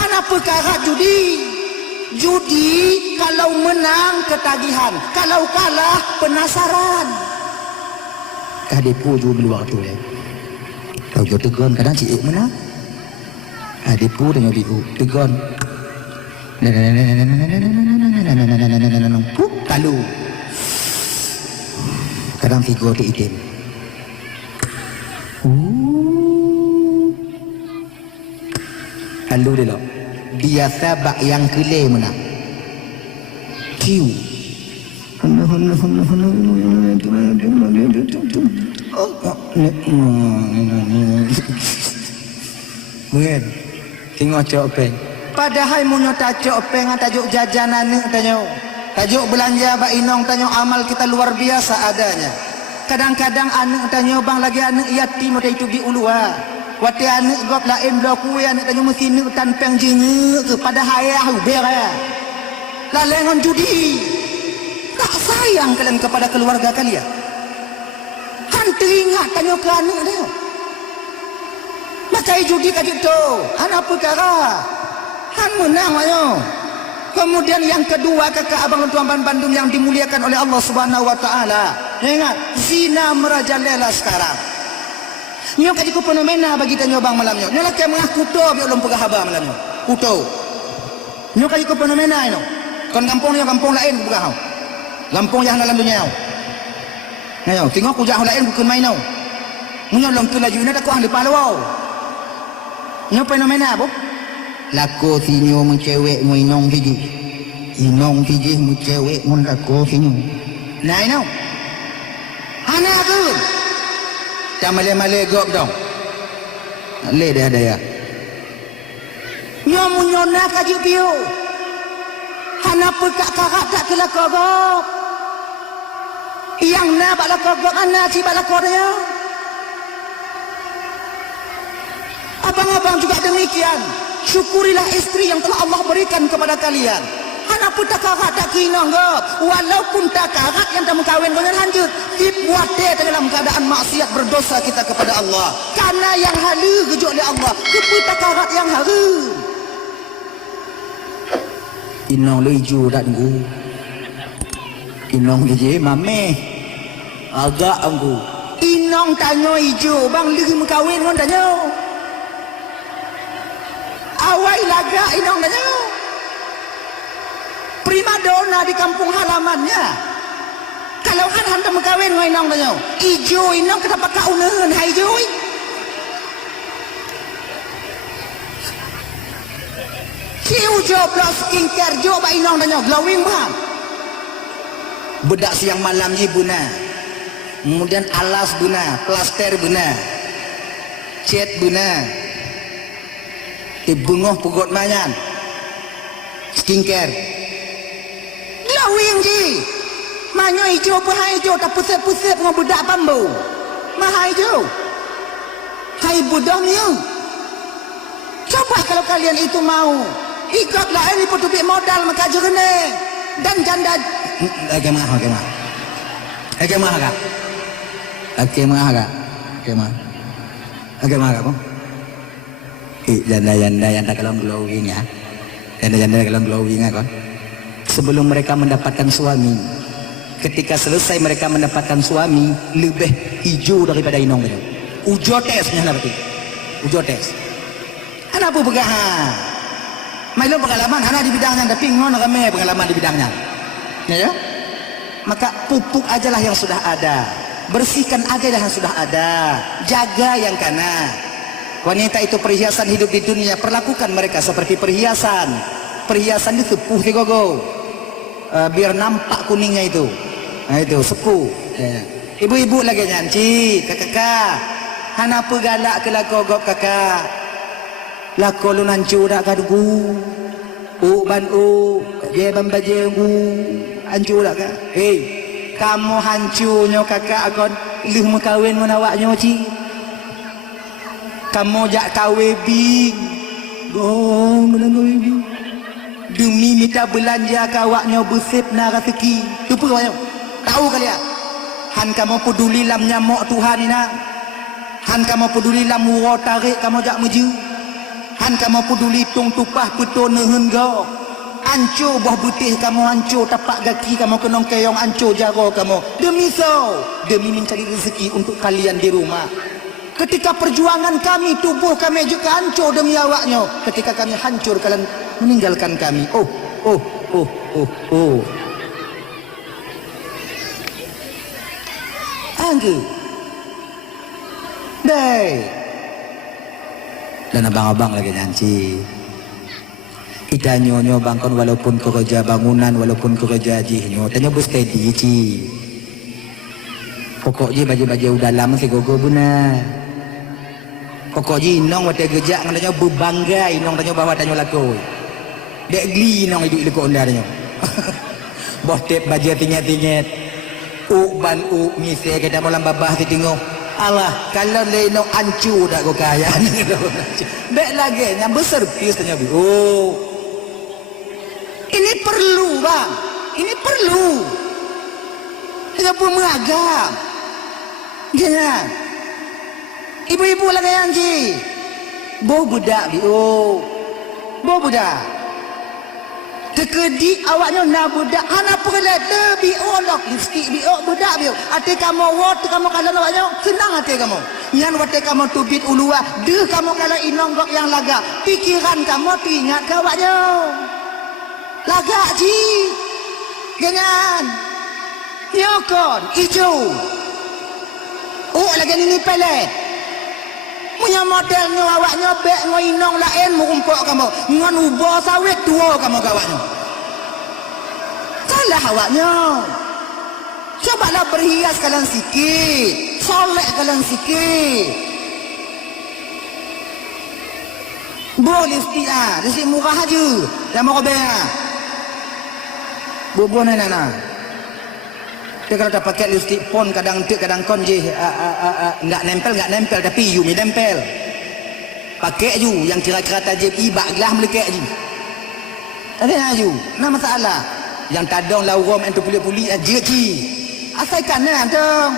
Hana perkara judi. Judi kalau menang ketagihan, kalau kalah penasaran. Adikku judi luar tu le. Kau jo tegon kadang cik menang. Adikku dengan biu tegon. Kalu. Kadang figur tu itim. Halu dia lah. Biasa bak yang kelih menang. Kiu. Mungkin. Tengok cok peng. Padahal munyo tajuk peng tajuk jajanan ni tanyo. Tajuk belanja bak inong tanyo amal kita luar biasa adanya. Kadang-kadang anak tanyo bang lagi anak yatim ada itu di ulua. Wati anak gop lain bloku anak tanyo mesti ni tan peng jinge kepada hayah ber ya. Lalengan judi. Tak sayang kalian kepada keluarga kalian. Kan teringat tanyo ke anak dia. Makai judi kajuk tu. Anak perkara. Han menang ayo. Kemudian yang kedua kakak abang tuan Bandung yang dimuliakan oleh Allah Subhanahu wa taala. Ingat, zina merajalela sekarang. Nyo kaji ku fenomena bagi tanyo bang malamnya. Nyo laki mengaku to bi ulun pegah haba malamnya. Kuto. Nyo kaji ku fenomena ino. Kon kampung ni kampung lain pegah. Kampung yang dalam dunia. Ayo, tengok ku jah lain bukan main. Munyo long tu laju ina tak ku ahli palawau. Nyo fenomena apa? Lako sinyo mun cewek mu inong hiji. Inong hiji mu cewek mun lako sinyo. Nah ino. Hana tu. Tak male-male gop dong. Le dah ada ya. Nyo mun nyona kaji piu. Hana pekak karak tak kelako gop. Yang na bak lakor gok ana ci bak lakornya. Abang-abang juga demikian. Syukurilah istri yang telah Allah berikan kepada kalian. Anak pun tak karat tak kina ke. Walaupun tak karat yang kamu kahwin dengan lanjut. Dibuat dia dalam keadaan maksiat berdosa kita kepada Allah. Karena yang halu gejuk oleh Allah. Kepui tak karat yang haru. Inong leju tak tunggu. Inong leju mame. Agak tunggu. Inong tanya hijau. Bang lagi mengkahwin kan tanya. Awai laga inong tanya. Prima dona di kampung halamannya. Kalau kan hantar mengkawin dengan inong tanya. Ijo inong kenapa kau nehen hai ijo? Kiu jo plus skincare jo ba inong tanya glowing bang. Bedak siang malam je buna. Kemudian alas buna, plaster buna. Cat buna. Bungoh pugot manyan. Skincare. Glowing je. Manyo hijau apa hijau tak pusat-pusat dengan budak bambu. Mah hijau. Hai budak ni. Coba kalau kalian itu mau. Ikutlah ini petubik modal maka jernih. Dan janda. Agama. Agama agak. Janda-janda yang tak kalau glowing ya. Janda-janda kalau glowing ya kan. Sebelum mereka mendapatkan suami, ketika selesai mereka mendapatkan suami, lebih hijau daripada inong itu. Ujo tesnya berarti. Ujo tes. Kenapa pegang? Mailo pengalaman hanya di bidangnya, tapi ngon ramai pengalaman di bidangnya. Ya? Maka pupuk ajalah yang sudah ada. Bersihkan ajalah yang sudah ada. Jaga yang kana. Wanita itu perhiasan hidup di dunia, perlakukan mereka seperti perhiasan. Perhiasan itu sepuh gogo. Biar nampak kuningnya itu. Nah itu sepuh. Ya. Ibu-ibu lagi nyanci, kakak. Hanapa galak ke lakogop kakak? Lako lu nancu dak kadugu. Ban je bambaje hancur dak ka? Hei, kamu hancurnya kakak akon lih mekawin menawaknya ci. Kamu jak kawe bing. Gong menangoi. Demi minta belanja kawaknya bersip na rezeki. Lupa banyak. Tahu kalian? Han kamu peduli lam nyamuk Tuhan ina. Han kamu peduli lam wuro tarik kamu jak meju. Han kamu peduli tung tupah betul nehen go. Hancur buah putih kamu hancur tapak kaki kamu kenong keong hancur jaro kamu. Demi demi mencari rezeki untuk kalian di rumah. Ketika perjuangan kami, tubuh kami juga hancur demi awaknya. Ketika kami hancur, kalian meninggalkan kami. Oh. Anggi. Dai. Dan abang-abang lagi nyanci. Kita nyonya bangkon walaupun kerja bangunan, walaupun kerja jihnyo. Tanya bus steady ci. Pokoknya baju-baju dalam si gogo buna. Pokoknya inong wate gejak ngananya berbangga inong tanya bahawa tanya laku. Dek gli inong hidup lekuk anda tanya. Boh tep baju tingkat-tingkat. Ban misal kita malam babah si tengok. Allah, kalau le inong hancur dah kau kaya. Dek lagi yang berservis tanya. Oh. Ini perlu bang. Ini perlu. Kita pun mengagam. Jangan. Ibu-ibu lagi anji. Bo budak bi. Oh. Bo budak. Kekedik awaknya na budak. Hana perle bi olok lipstick bi budak bi. Ate kamu wat kamu kalau awaknya senang ate kamu. Nyan wate kamu tubit ulua. Deh kamu kalau inonggok yang laga. Pikiran kamu ingat ke awaknya. Laga ji. Jangan. Nyokon hijau. Oh lagi ni pelet. Punya modelnya awaknya bek ngoinong lain mumpuk kamu. Ngan ubah sawit tua kamu kawaknya. Salah awaknya. Cobalah berhias kalian sikit. Solek kalian sikit. Boleh setiap. Listrik murah aja. Yang mau kau bayar. Bubuh nana. Dia kalau tak pakai lipstick pun kadang tu kadang kon je enggak nempel tapi you mi nempel. Pakai ju yang kira-kira tajib ibak gelah melekek je. Ada ju, nah masalah. Yang tadong laurom entu puli-puli aja ji. Asaikan dong.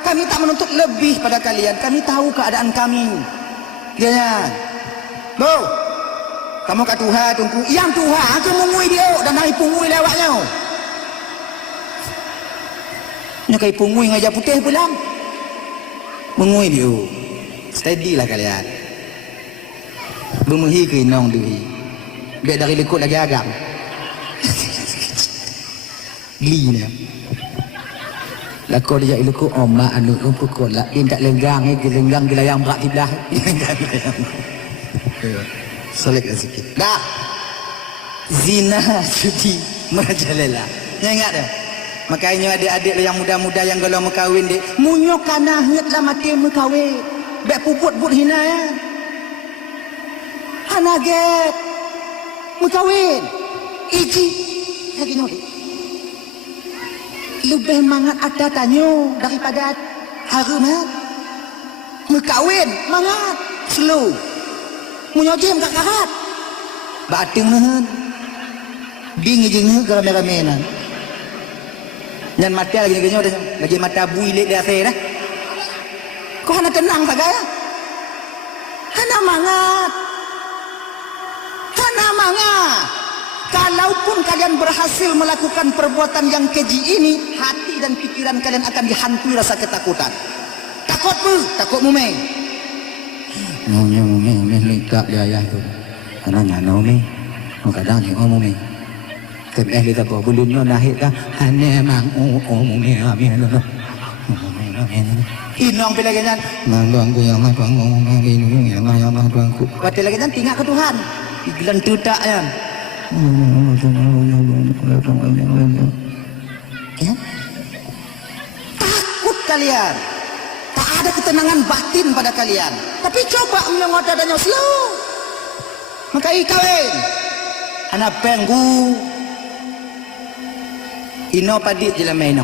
Kami tak menuntut lebih pada kalian. Kami tahu keadaan kami. Ya. Bo. Kamu kat Tuhan tunggu. Yang Tuhan aku mengui dia dan naik pungui lewatnya. Nyakai pungui ngajak putih pulang. Mengui dia. Steady lah kalian. Bermuhi ke inong duhi. Biar dari lekut lagi agam. Gili ni. Lakon dia lekut omak anu pukul lah. Dia tak lenggang ni, lenggang gila yang berat di belah. Solik lah sikit. Dah. Zina judi merajalela. Ingat dah. Makanya adik-adik yang muda-muda yang kalau berkahwin dia munyok kana hit lah mati berkahwin. Bek puput-put hina ya. Hanaget. Berkahwin. Iji. Lagi nyori. Lebih mangat ada tanyo daripada harum ha. Berkahwin mangat slow. Munyojem kat karat. Bating nahan. Bing jengnya ke rame-rame nan. Dan mata lagi nyo lagi mata bui lek dia dah. Kau hana tenang saja ya. Hana mangat. Hana mangat. Kalaupun kalian berhasil melakukan perbuatan yang keji ini, hati dan pikiran kalian akan dihantui rasa ketakutan. Takut pu, takut mumeng. Mumeng likak dia tu. Ananya mumeng. Kadang ni mumeng. Tapi kita bawa bulunyo lahir dah. Hanya mang mumeng amin lo. Inong bila ganyan. Nanggang ko yang abang mumeng ini yang abang ku. Batal lagi kan tinggal ke Tuhan. Iglan tutak yan. Ya? Takut kalian. Tak ada ketenangan batin pada kalian. Tapi coba menyongot dadanya slow. Maka kawin. Anak penggu. Ino padit je lah main ino.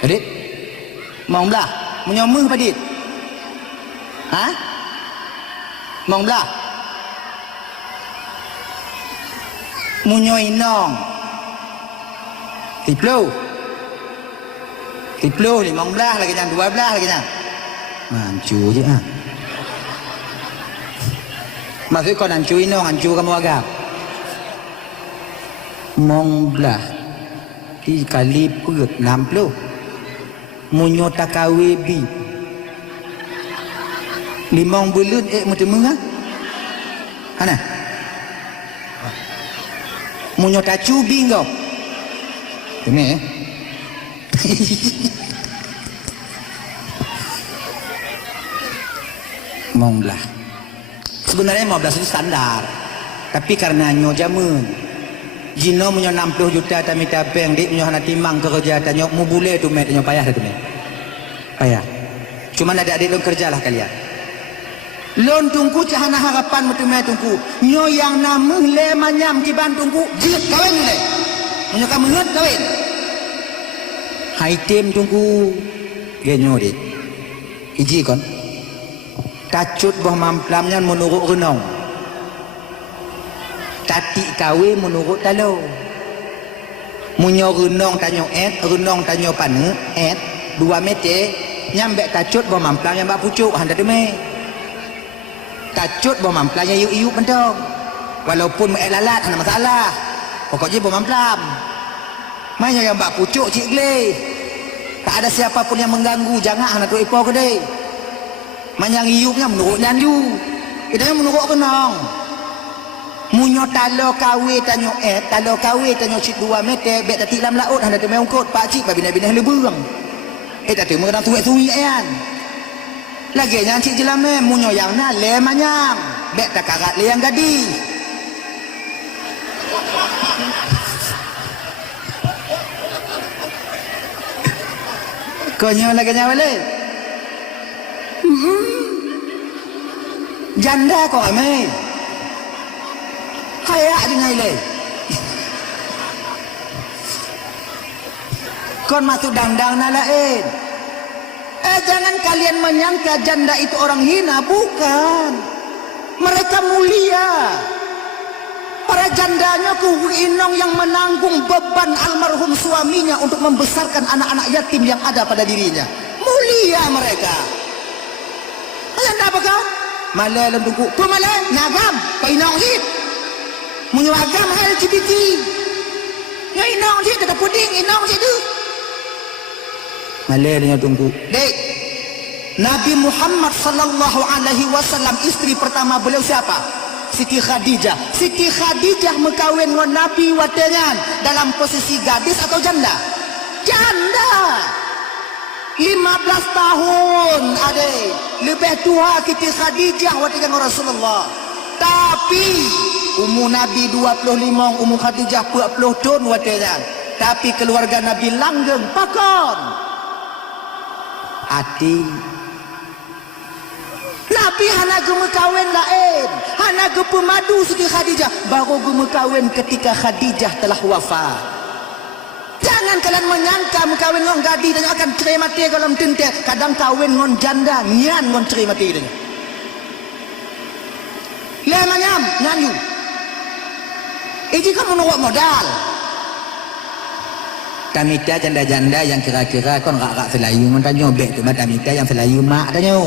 Padit? Mau belah? Menyomah padit? Ha? Mau belah? Munyo inong. Tiplo 15 lagi jangan 12 lagi jangan. Hancur je ah. Maksud kau hancur inong, hancur kamu agak. Mong belah kali perut 60. Munyo takawe bi 5 bulan macam mana? Ana? Munyo tacu bingo. Ini Monglah. Sebenarnya 15 itu standar. Tapi karena nyo jamun. Jino menyo 60 juta tapi tapeng dik menyo hana timang kerja tanyo mu bule tu met nyo payah tu met. Payah. Cuma ada adik lo kerjalah kalian. Lon tungku cahana harapan betul mai tungku. Nyo yang nama le manyam kiban tungku jilid kawin le. Nyo kamu ngut kawin. Hai tim tungku. Ge nyo dik. Iji kon. Tacut boh mamplamnya menurut renong. Tati kawe menurut talo. Munyo renong tanyo renong tanyo panu, 2 meter, nyambek tacut boh mamplamnya mbak pucuk handa deme. Tacut boh mamplamnya iu-iu mentong. Walaupun lalat hana masalah. Pokoknya boh mamplam. Mainnya yang mbak pucuk cik gle. Tak ada siapapun yang mengganggu, jangan hana tu ipo kedai. Manyang iupnya menurut nyanju. Kita menurut renong. Munyo talo kawe tanyo talo kawe tanyo cik 2 meter bet tatik dalam laut handa tu meungkot pak cik babina-bina leburang. Tak tu mengadang tuik-tuik kan. Lagi yang cik jelame munyo yang na le manyam bet tak karat le yang gadi. Konyo lagi nyawa le. Janda kok ame. Hayak dengan le. Kon masuk dandang na lain. Jangan kalian menyangka janda itu orang hina, bukan. Mereka mulia. Para jandanya inong yang menanggung beban almarhum suaminya untuk membesarkan anak-anak yatim yang ada pada dirinya. Mulia mereka. Janda apakah? Malay lentuku. Pemalay, nagam, painong hit. Menyuagam LGBT. Ya inong hit, ada puding, inong hit tu. Malay dia tunggu. Dek, Nabi Muhammad sallallahu alaihi wasallam istri pertama beliau siapa? Siti Khadijah. Siti Khadijah mengkawin dengan Nabi watengan dalam posisi gadis atau janda? Janda. 15 tahun adik. Lebih tua Siti Khadijah watengan Rasulullah. Tapi umur Nabi 25, umur Khadijah 40 tahun watengan. Tapi keluarga Nabi langgeng pakon. Hati Nabi hana gema kawin lain, hana ge pemadu Siti Khadijah, baru gema kawin ketika Khadijah telah wafat. Jangan kalian menyangka mengkawin dengan gadis dan akan cerai mati kalau mentente. Kadang kawin dengan janda nyan dengan cerai mati dia. Le manyam nyanyu. Ini kamu menurut modal. Tamita janda-janda yang kira-kira kon rak-rak selayu mun tanya bek tu tamita yang selayu mak tanya.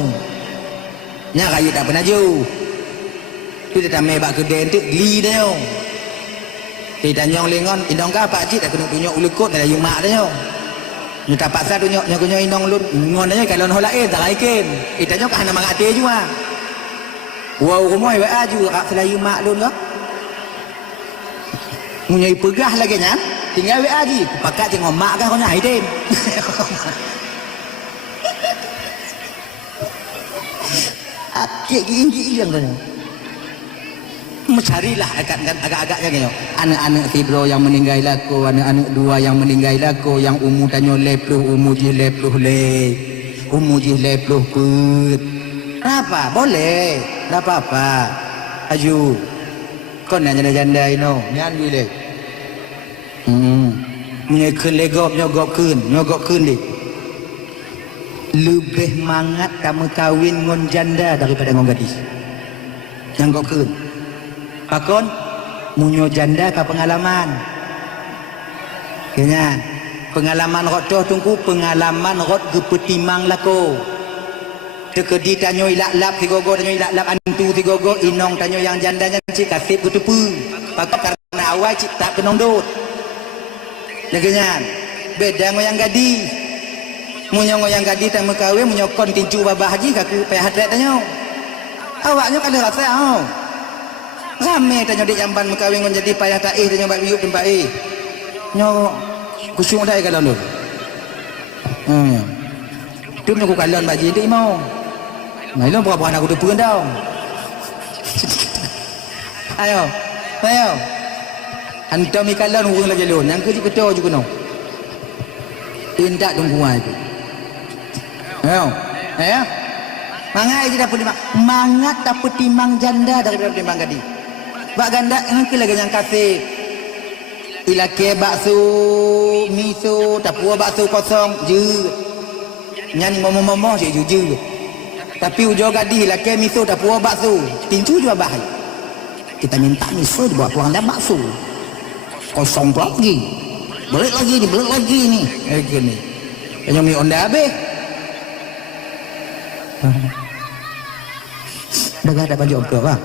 Nya kayu tak pernah jauh. Tu dia tamai bak kedai tu geli dia. Dia tanya lengon, indong ka pak cik tak kena tunjuk ulukut selayu mak dia. Nya tak paksa tunjuk nya kunyo indong lun ngon dia kalau hol lain tak laikin. Tanya ka hana mangate jua. Wow rumoi wa aju rak selayu mak lun ka. Munyai pegah lagi nya. Tinggal WA lagi. Pakat tengok mak kan kau nyai tim. Akik gini yang tu. Mencarilah agak-agaknya gitu. Anak-anak tibro yang meninggal laku, anak-anak dua yang meninggal laku, yang umur tanya lepluh, umur je lepluh le, umur je lepluh put. Apa? Boleh. Tak apa-apa. Aju. Kau nak janda-janda ino, nyan boleh. Menyekun legop nyogok kun di. Lebih mangat kamu kawin ngon janda daripada ngon gadis. Nyogok kun. Pakon munyo janda ka pengalaman. Kena pengalaman rot doh tungku pengalaman rot gepetimang lako. Tekedi tanyo ilak-lap tigogo tanyo ilak-lap antu tigogo inong tanyo yang jandanya cik kasip kutupu. Pakon karena awal cik tak kenong dot. Laganya beda ngoyang gadi munyo ngoyang gadi tang mekawin munyo kon tinju babah haji kaku payah hadrat tanyo awaknya kada rasa rame tanyo dik jamban mekawin ngon jadi payah taih tanyo bak biuk tempat nyo kusung dai kalau lu tu nyo ku kalon bak jadi mau ngai lo berapa anak aku depan dah ayo Antum ikalan urang lagi lon, yang kerja ketua juga no. Tindak tungguan itu. Ayo. Mangai je dapat timang. Mangat dapat timang janda daripada timang gadis. Bak ganda nanti lagi yang kasih. Ilake bakso, miso, tapua bakso kosong je. Nyan momo je je. Tapi ujung gadis ilake miso tapua bakso. Tinju juga bahaya. Kita minta miso dibawa pulang dan bakso. Kosong lagi. Balik lagi ni. Gini. Yang mi onda habis. Dah ada baju apa apa?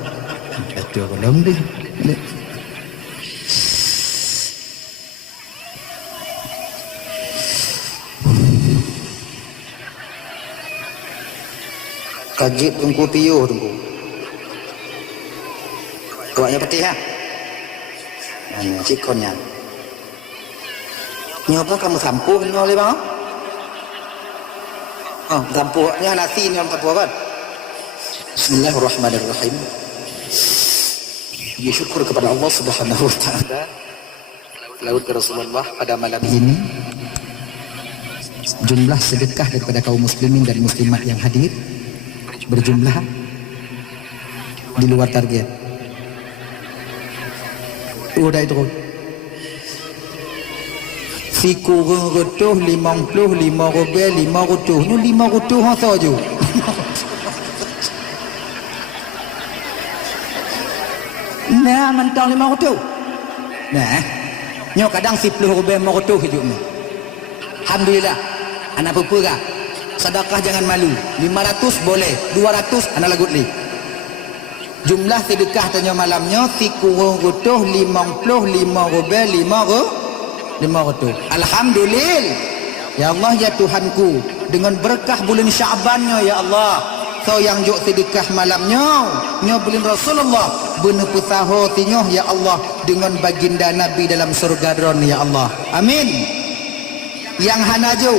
Betul ke dalam dia. Kajit tunggu piuh tunggu. Kawaknya peti ha? Cikonnya. Nyoba kamu sampu ni oleh bang? Oh, sampu ni nasi ni sampu apa? Bismillahirrahmanirrahim. Ya syukur kepada Allah Subhanahu wa taala. Laut ke Rasulullah pada malam ini. Jumlah sedekah daripada kaum muslimin dan muslimat yang hadir berjumlah di luar target. Udah itu si kurang retuh 55 rubel 5 retuh ni 5 retuh hasa je nah mentang 5 retuh nah nyo kadang 10 rubel 5 retuh hidup ni alhamdulillah anak pepera sedekah jangan malu 500 boleh 200 anak lagut li jumlah sedekah tanya malamnya si kurang retuh 55 rubel 5 retuh alhamdulillah ya Allah ya Tuhanku dengan berkah bulan Syabannya ya Allah so yang juk sedekah malamnya nyo bulan Rasulullah bener pesaho tinyo ya Allah dengan baginda Nabi dalam surga ron ya Allah amin yang hanaju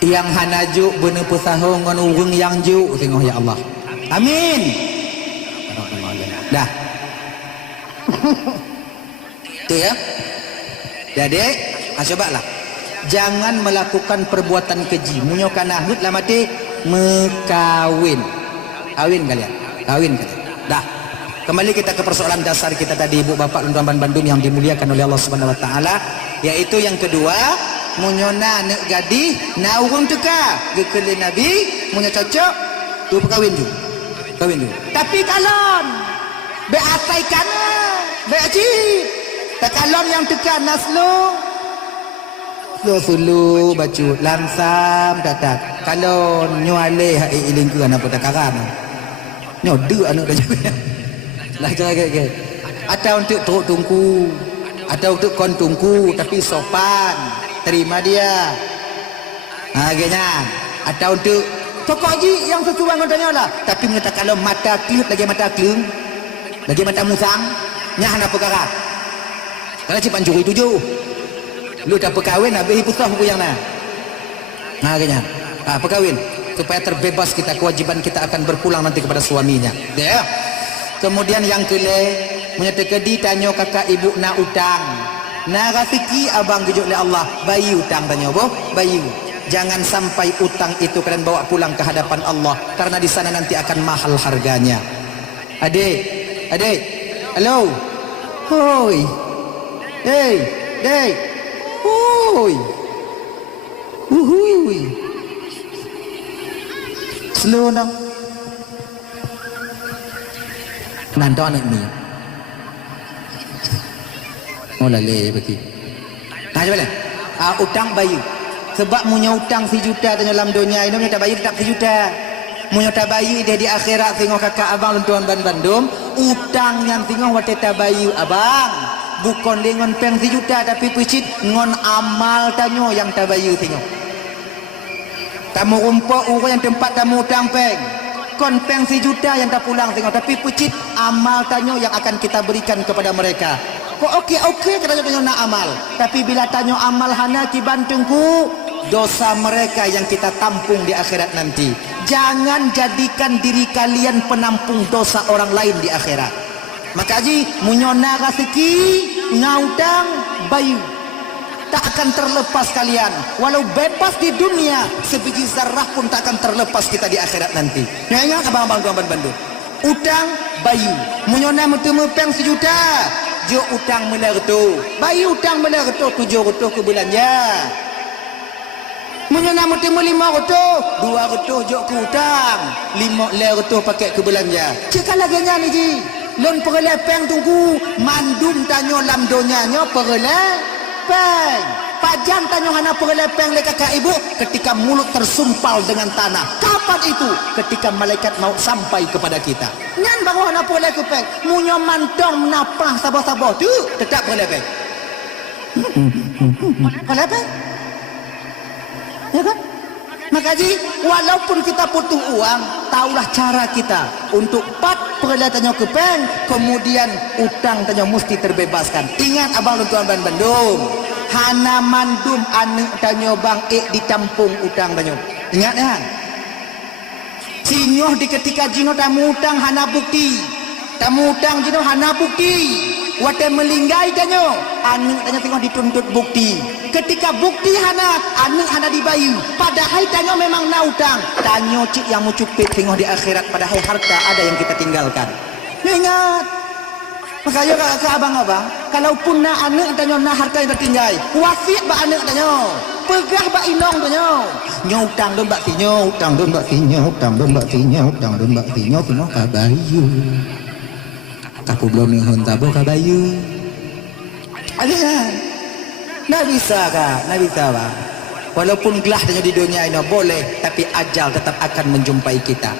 yang hanaju bener pesaho ngan urang yang juk tengok ya Allah amin dah tu ya jadi cobalah jangan melakukan perbuatan keji munyo kana hud lah mati mekawin kawin kalian dah kembali kita ke persoalan dasar kita tadi ibu bapak dan tuan Bandung yang dimuliakan oleh Allah Subhanahu wa taala yaitu yang kedua munyo na nek gadih na urang teka gekele nabi munyo cocok tu kawin ju tapi kalon be atai kana be aji kalon yang teka naslu sulu baju langsam tatat kalau nyuale hai iling ke anak petakaran nyo de anu dah juga lah cara ke atau untuk teruk tungku atau untuk kon tungku tapi sopan terima dia agaknya atau untuk pokok ji yang sesuai ngotanya lah tapi mengatakan kalau mata kliut lagi mata kliung lagi mata musang nyah anak perkara kalau cipan curi tujuh lu dah perkahwin habis pusah buku yang na agaknya perkahwin supaya terbebas kita kewajiban kita akan berpulang nanti kepada suaminya ya kemudian yang kele menyatakan tanyo kakak ibu na utang na rafiki abang gejuk oleh Allah bayi utang tanyo boh bayi jangan sampai utang itu kalian bawa pulang ke hadapan Allah karena di sana nanti akan mahal harganya adik halo hoi hey dek hoi uhui slow dong nanti anak ni oh lale bagi coba lah utang bayi sebab punya utang 1 juta dalam dunia ini punya bayi tak 1 juta punya bayi dia di akhirat tengok kakak abang tuan Bandung utang yang tengok wateta bayi abang bukan dengan peng 1 juta tapi picit ngon amal tanyo yang tabayu tengok tamu rumput orang yang tempat tamu utang peng kon peng 1 juta yang tak pulang tengok tapi picit amal tanyo yang akan kita berikan kepada mereka kok okey katanya tanyo nak amal tapi bila tanyo amal hana kibantengku dosa mereka yang kita tampung di akhirat nanti jangan jadikan diri kalian penampung dosa orang lain di akhirat maka ji munyona rezeki ngautang bayu tak akan terlepas kalian walau bebas di dunia sebiji zarah pun tak akan terlepas kita di akhirat nanti ingat abang-abang Bandung utang bayu munyona metemu peng 1 juta jo utang melertu bayu utang melertu 7 rutuh ke belanja munyona metemu 5 rutuh 2 rutuh jo ke utang 5 rutuh pakai ke belanja cekal lagi ni ji lon perlepeng tunggu mandum tanyo lam donyanya perlepeng pajang tanyo hana perlepeng le kakak ibu ketika mulut tersumpal dengan tanah kapan itu ketika malaikat maut sampai kepada kita ngan baru hana perlepeng munyo mantong menapah sabar-sabar tu tetap perlepeng perlepeng ya kan maka ji walaupun kita butuh uang taulah cara kita untuk perlatannya ke bank kemudian utang tanya mesti terbebaskan ingat abang tuan Bandung hana mandum anu tanya bang ditampung utang tanya ingat ya sinyoh di ketika jino tamu utang hana bukti tamu utang jino hana bukti wate melinggai tanya anu tanya tengok dituntut bukti ketika bukti hana anu hana dibayu padahal tanya memang na utang tanya cik yang mucupit tengok di akhirat padahal harta ada yang kita tinggalkan ingat Makanya ke abang-abang, kalau pun nak anak tanya nak harta yang tertinggal, wasiat bak anak tanya, pegah bak inong tanya. Nyo utang don bak tinyo, utang don bak tinyo, utang don bak tinyo, utang don bak tinyo, kena kabayu. Kapu belum nihun tabo kabayu. Ada. Nak bisa kah? Nak bisa bah. Walaupun gelah tanya di dunia ini boleh, tapi ajal tetap akan menjumpai kita.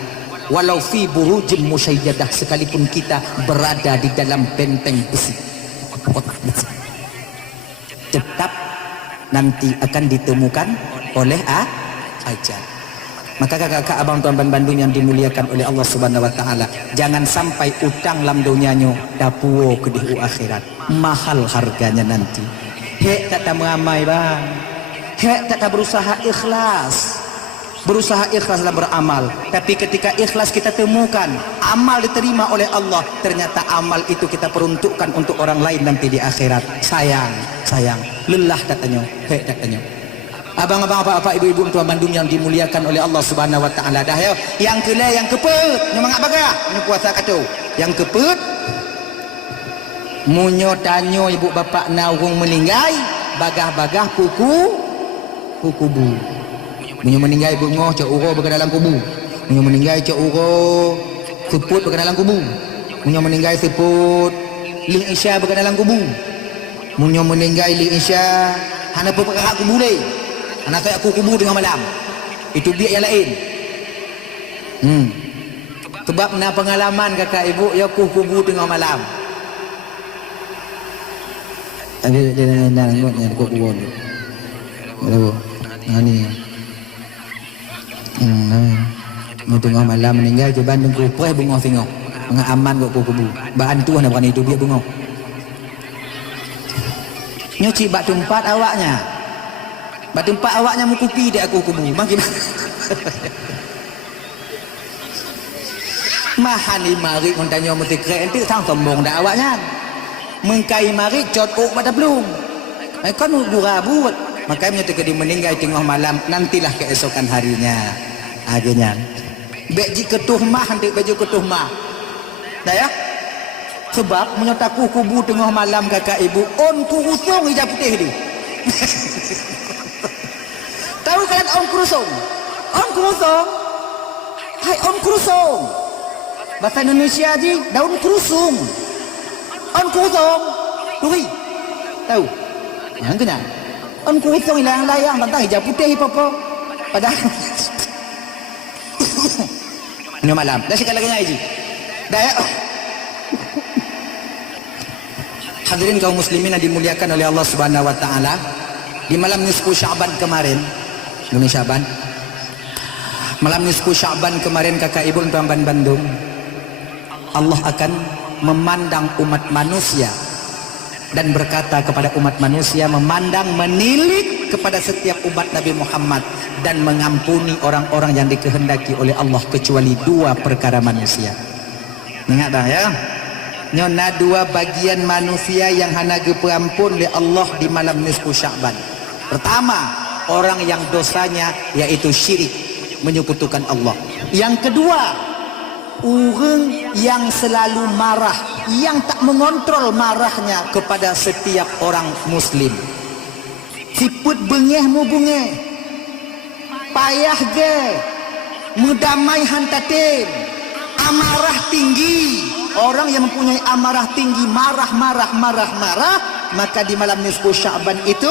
Walau fi burujin musyayyadah, sekalipun kita berada di dalam benteng besi, tetap nanti akan ditemukan oleh ajal. Maka kakak-kakak abang tuan Bandung yang dimuliakan oleh Allah Subhanahu wa taala, jangan sampai utang lam dunianyo dapuo ke di akhirat. Mahal harganya nanti. Hek tak mengamai bang. Hek tak berusaha ikhlas. Berusaha ikhlas dalam beramal, tapi ketika ikhlas kita temukan amal diterima oleh Allah, ternyata amal itu kita peruntukkan untuk orang lain nanti di akhirat. Sayang lelah katanya. Katanya abang-abang, apa-apa, ibu-ibu tuan Bandung yang dimuliakan oleh Allah Subhanahu wa taala. Dah yo yang kelai yang kepet memang bagah ni puasa katu yang kepet munyo tanyo ibu bapa naung meninggai bagah-bagah kuku bu. Munyo meninggal bungo cak uro berada dalam kubu. Munyo meninggal cak uro seput berada dalam kubu. Munyo meninggal seput ling isya berada dalam kubu. Munyo meninggal ling isya hana perkara kubu le. Hana saya aku kubu tengah malam. Itu biak yang lain. Sebab na pengalaman kakak ibu ya aku kubu tengah malam. Tadi dia nak ngotnya kubu. Berapa? Ni tengah malam meninggal je Bandung kupres bunga tengok dengan aman kok kubu bahan tu nak bukan itu dia bunga nyuci bak tempat awaknya mukupi dia aku kubu makin mahani mari montanya mesti keren tu sang sombong dah awaknya mengkai mari cot ok pada belum kan durabu makanya ketika dia meninggal tengah malam nantilah keesokan harinya akhirnya beji ketuh mah nanti baju ketuh mah dah ya sebab menyataku kubu tengah malam kakak ibu on kurusung hijab putih ni tahu kalian on kurusung hai on kurusung bahasa Indonesia je daun kurusung on kurusung tui tahu yang kena on kurusung hilang layang tentang hijab putih apa padahal minum malam dah sekali lagi ngaji dah ya hadirin kaum muslimin yang dimuliakan oleh Allah Subhanahu wa taala, di malam nisfu Sya'ban kemarin malam nisfu Sya'ban kemarin kakak ibu tuan Bandung, Allah akan memandang umat manusia dan berkata kepada umat manusia, memandang menilik kepada setiap umat Nabi Muhammad dan mengampuni orang-orang yang dikehendaki oleh Allah kecuali dua perkara manusia. Ingat dah ya, nyona dua bagian manusia yang hana geperampun oleh Allah di malam nisfu Sya'ban. Pertama, orang yang dosanya yaitu syirik, menyekutukan Allah. Yang kedua, orang yang selalu marah, yang tak mengontrol marahnya kepada setiap orang muslim. Siput bengeh mu bengeh, payah ge, mudamai hantatin, amarah tinggi. Orang yang mempunyai amarah tinggi, marah, maka di malam nisfu Sya'ban itu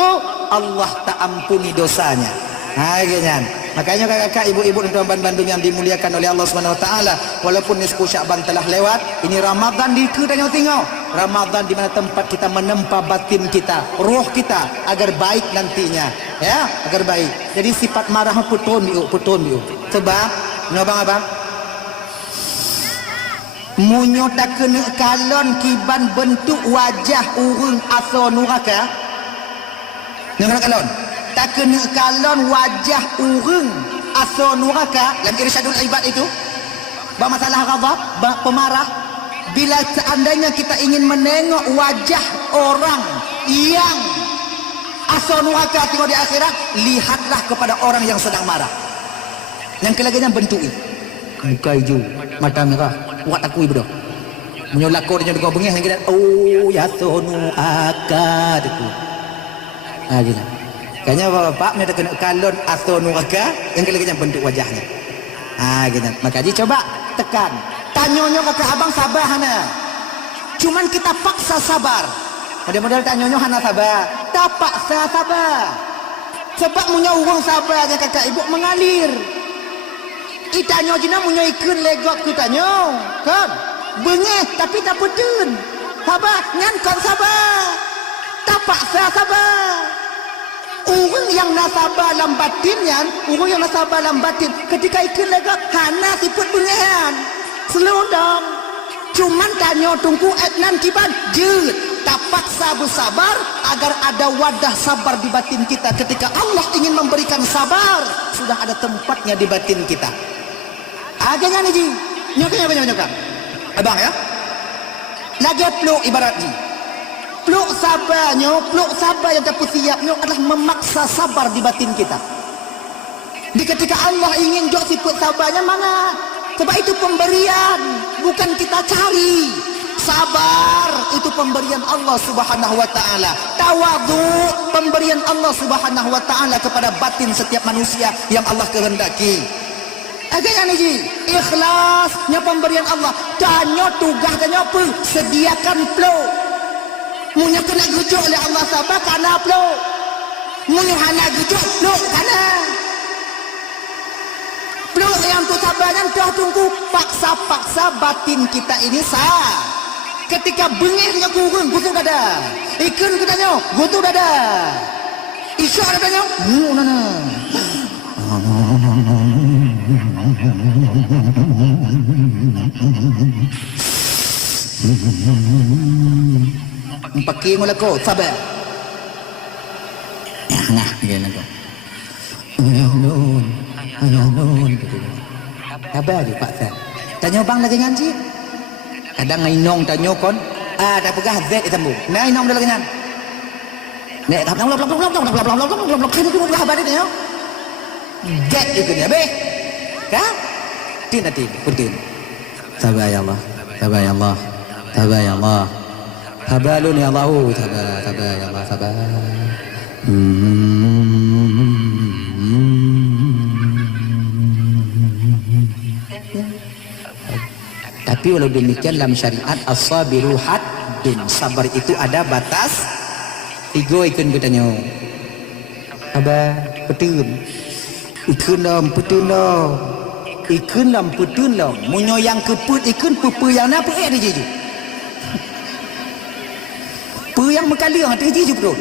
Allah tak ampuni dosanya. Akhirnya, makanya kakak, ibu-ibu dan tuan Bandung yang dimuliakan oleh Allah Subhanahu wa taala, walaupun nisfu Sya'ban telah lewat, ini Ramadan di tengok. Ramadan di mana tempat kita menempa batin kita, roh kita agar baik nantinya, ya, agar baik. Jadi sifat marah putun biu. Sebab abang-abang munyo tak kena kalon kiban bentuk wajah urang asa nuraka. Dengar kalon. Tak kena kalon wajah urang asa nuraka dalam irsyadul ibad itu. Masalah ghadab, pemarah. Bila seandainya kita ingin menengok wajah orang yang asa nuraka tengok di akhirat, lihatlah kepada orang yang sedang marah. Yang kelaganya bentuk ini. Muka hijau, mata merah, buat aku ibu dah. Menyolakor nya dengan bengih kita oh ya sonu akad itu. Gitu. Kayaknya bapak ni kena kalon asonu aka yang kali bentuk wajahnya. Gitu. Maka coba tekan. Tanyonyo kakak abang sabar hana. Cuman kita paksa sabar. Model-model tanyonyo hana sabar. Tak paksa sabar. Sebab punya uang sabar aja kakak ibu mengalir. Itanyo jina punya ikun legot ku tanyo. Kan? Bengih tapi tak pedun. Sabar, ngan kon sabar. Tak paksa sabar. Orang yang nasabar dalam batin yan, orang yang nasabar dalam batin ketika ikut legot hana siput bengihan. Selondong. Cuman tanyo tunggu etnan kiban jut. Tak paksa bersabar agar ada wadah sabar di batin kita ketika Allah ingin memberikan sabar. Sudah ada tempatnya di batin kita. Agaknya nih ji. Nyoka. Abang ya. Lagi peluk ibarat ji. Peluk sabar yang dapat siapnya adalah memaksa sabar di batin kita. Di ketika Allah ingin jok sifat sabarnya mana? Sebab itu pemberian, bukan kita cari. Sabar itu pemberian Allah Subhanahu wa taala. Tawadhu pemberian Allah Subhanahu wa taala kepada batin setiap manusia yang Allah kehendaki. Agaknya ji, ikhlasnya pemberian Allah. Tanya tugas tanya apa? Sediakan peluk. Munya kena gujuk oleh Allah sabar karena peluk. Munya hana gujuk peluk karena peluk yang tu sabarnya dah tunggu paksa-paksa batin kita ini sah. Ketika bengihnya kurun gutuk dada. Ikan katanya gutuk dada. Isyak katanya nana. Pakai mula kau sabar. Nah, gini kau. Nun. Sabar je Pak Sir. Tanya bang lagi ngaji. Kadang ngainong tanya kon. Dah pegah Z itu. Nah inong dah lagi ngan. Nek tak blok. Kini tu pegah balik dia. Z itu ni habis. Kan? Tin. Sabar ya Allah. Sabar ya Allah. Sabarun ya Allah. Sabar ya Allah. Sabar. Tapi walau demikian dalam syariat as-sabiru haddun, sabar itu ada batas. 3 ikun katanya. Sabar, petun. Ikun lam petun lam. Munyo yang keput ikun pupu yang apa dia je. Pu yang mekali yang je bro.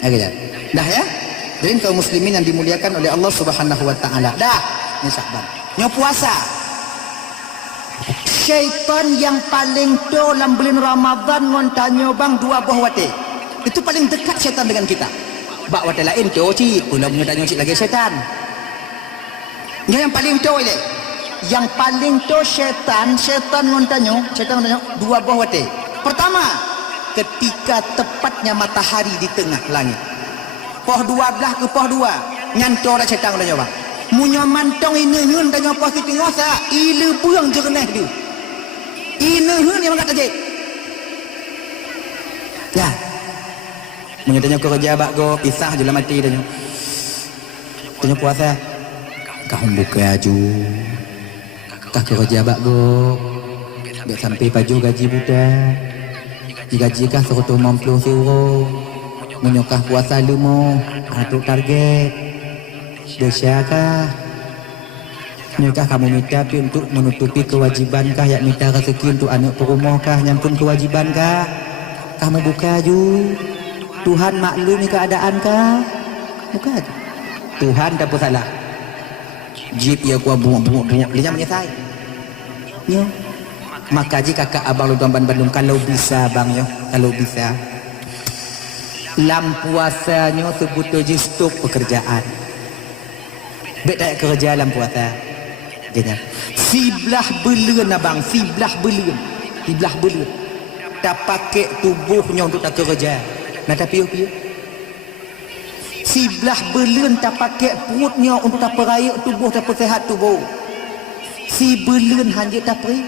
Agak dah ya. Jadi kaum muslimin yang dimuliakan oleh Allah Subhanahu wa taala. Dah, ni sabar. Nyo puasa. Syaitan yang paling dalam bulan Ramadan ngontanya bang 2 buah wate. Itu paling dekat syaitan dengan kita. Bak wate lain tu cik, pula mengatanya cik lagi syaitan. Yang paling tu ile. Yang paling tu syaitan ngontanya 2 buah wate. Pertama, ketika tepatnya matahari di tengah langit. Poh 12 ke poh 2, nyantor dah syaitan ngontanya bang. Munya mantong ini ngun tanya poh di tengah sa, ilu puang jerneh tu. Ini yang kata je. Ya. Mengatanya kau kerja abak kau pisah je lah mati tanya. Tanya puasa. Kau buka aju. Kau kerja abak kau. Biar sampai paju gaji budak. Gaji kah 150 euro. Menyokah puasa lu mau. Atuk target. Desya kah? Nyakah kamu minta untuk menutupi kewajibankah yang minta rezeki untuk anak perumahkah nyampun kewajibankah? Kamu buka ju. Tuhan maklumi keadaankah? Buka ju. Tuhan tak apa salah. Jip ya kuah bunguk dia menyesal. Yo. Maka jika kakak abang lu tuan Bandung kalau bisa bang yo, kalau bisa. Lam puasanya sebut je stop pekerjaan. Bet tak kerja dalam puasa. Siblah belun abang, siblah belun. Tak pakai tubuhnya untuk tak kerja. Nak tak piuk. Siblah belun tak pakai perutnya untuk tak peraya tubuh tak sehat tubuh. Si belun hanya tak peri.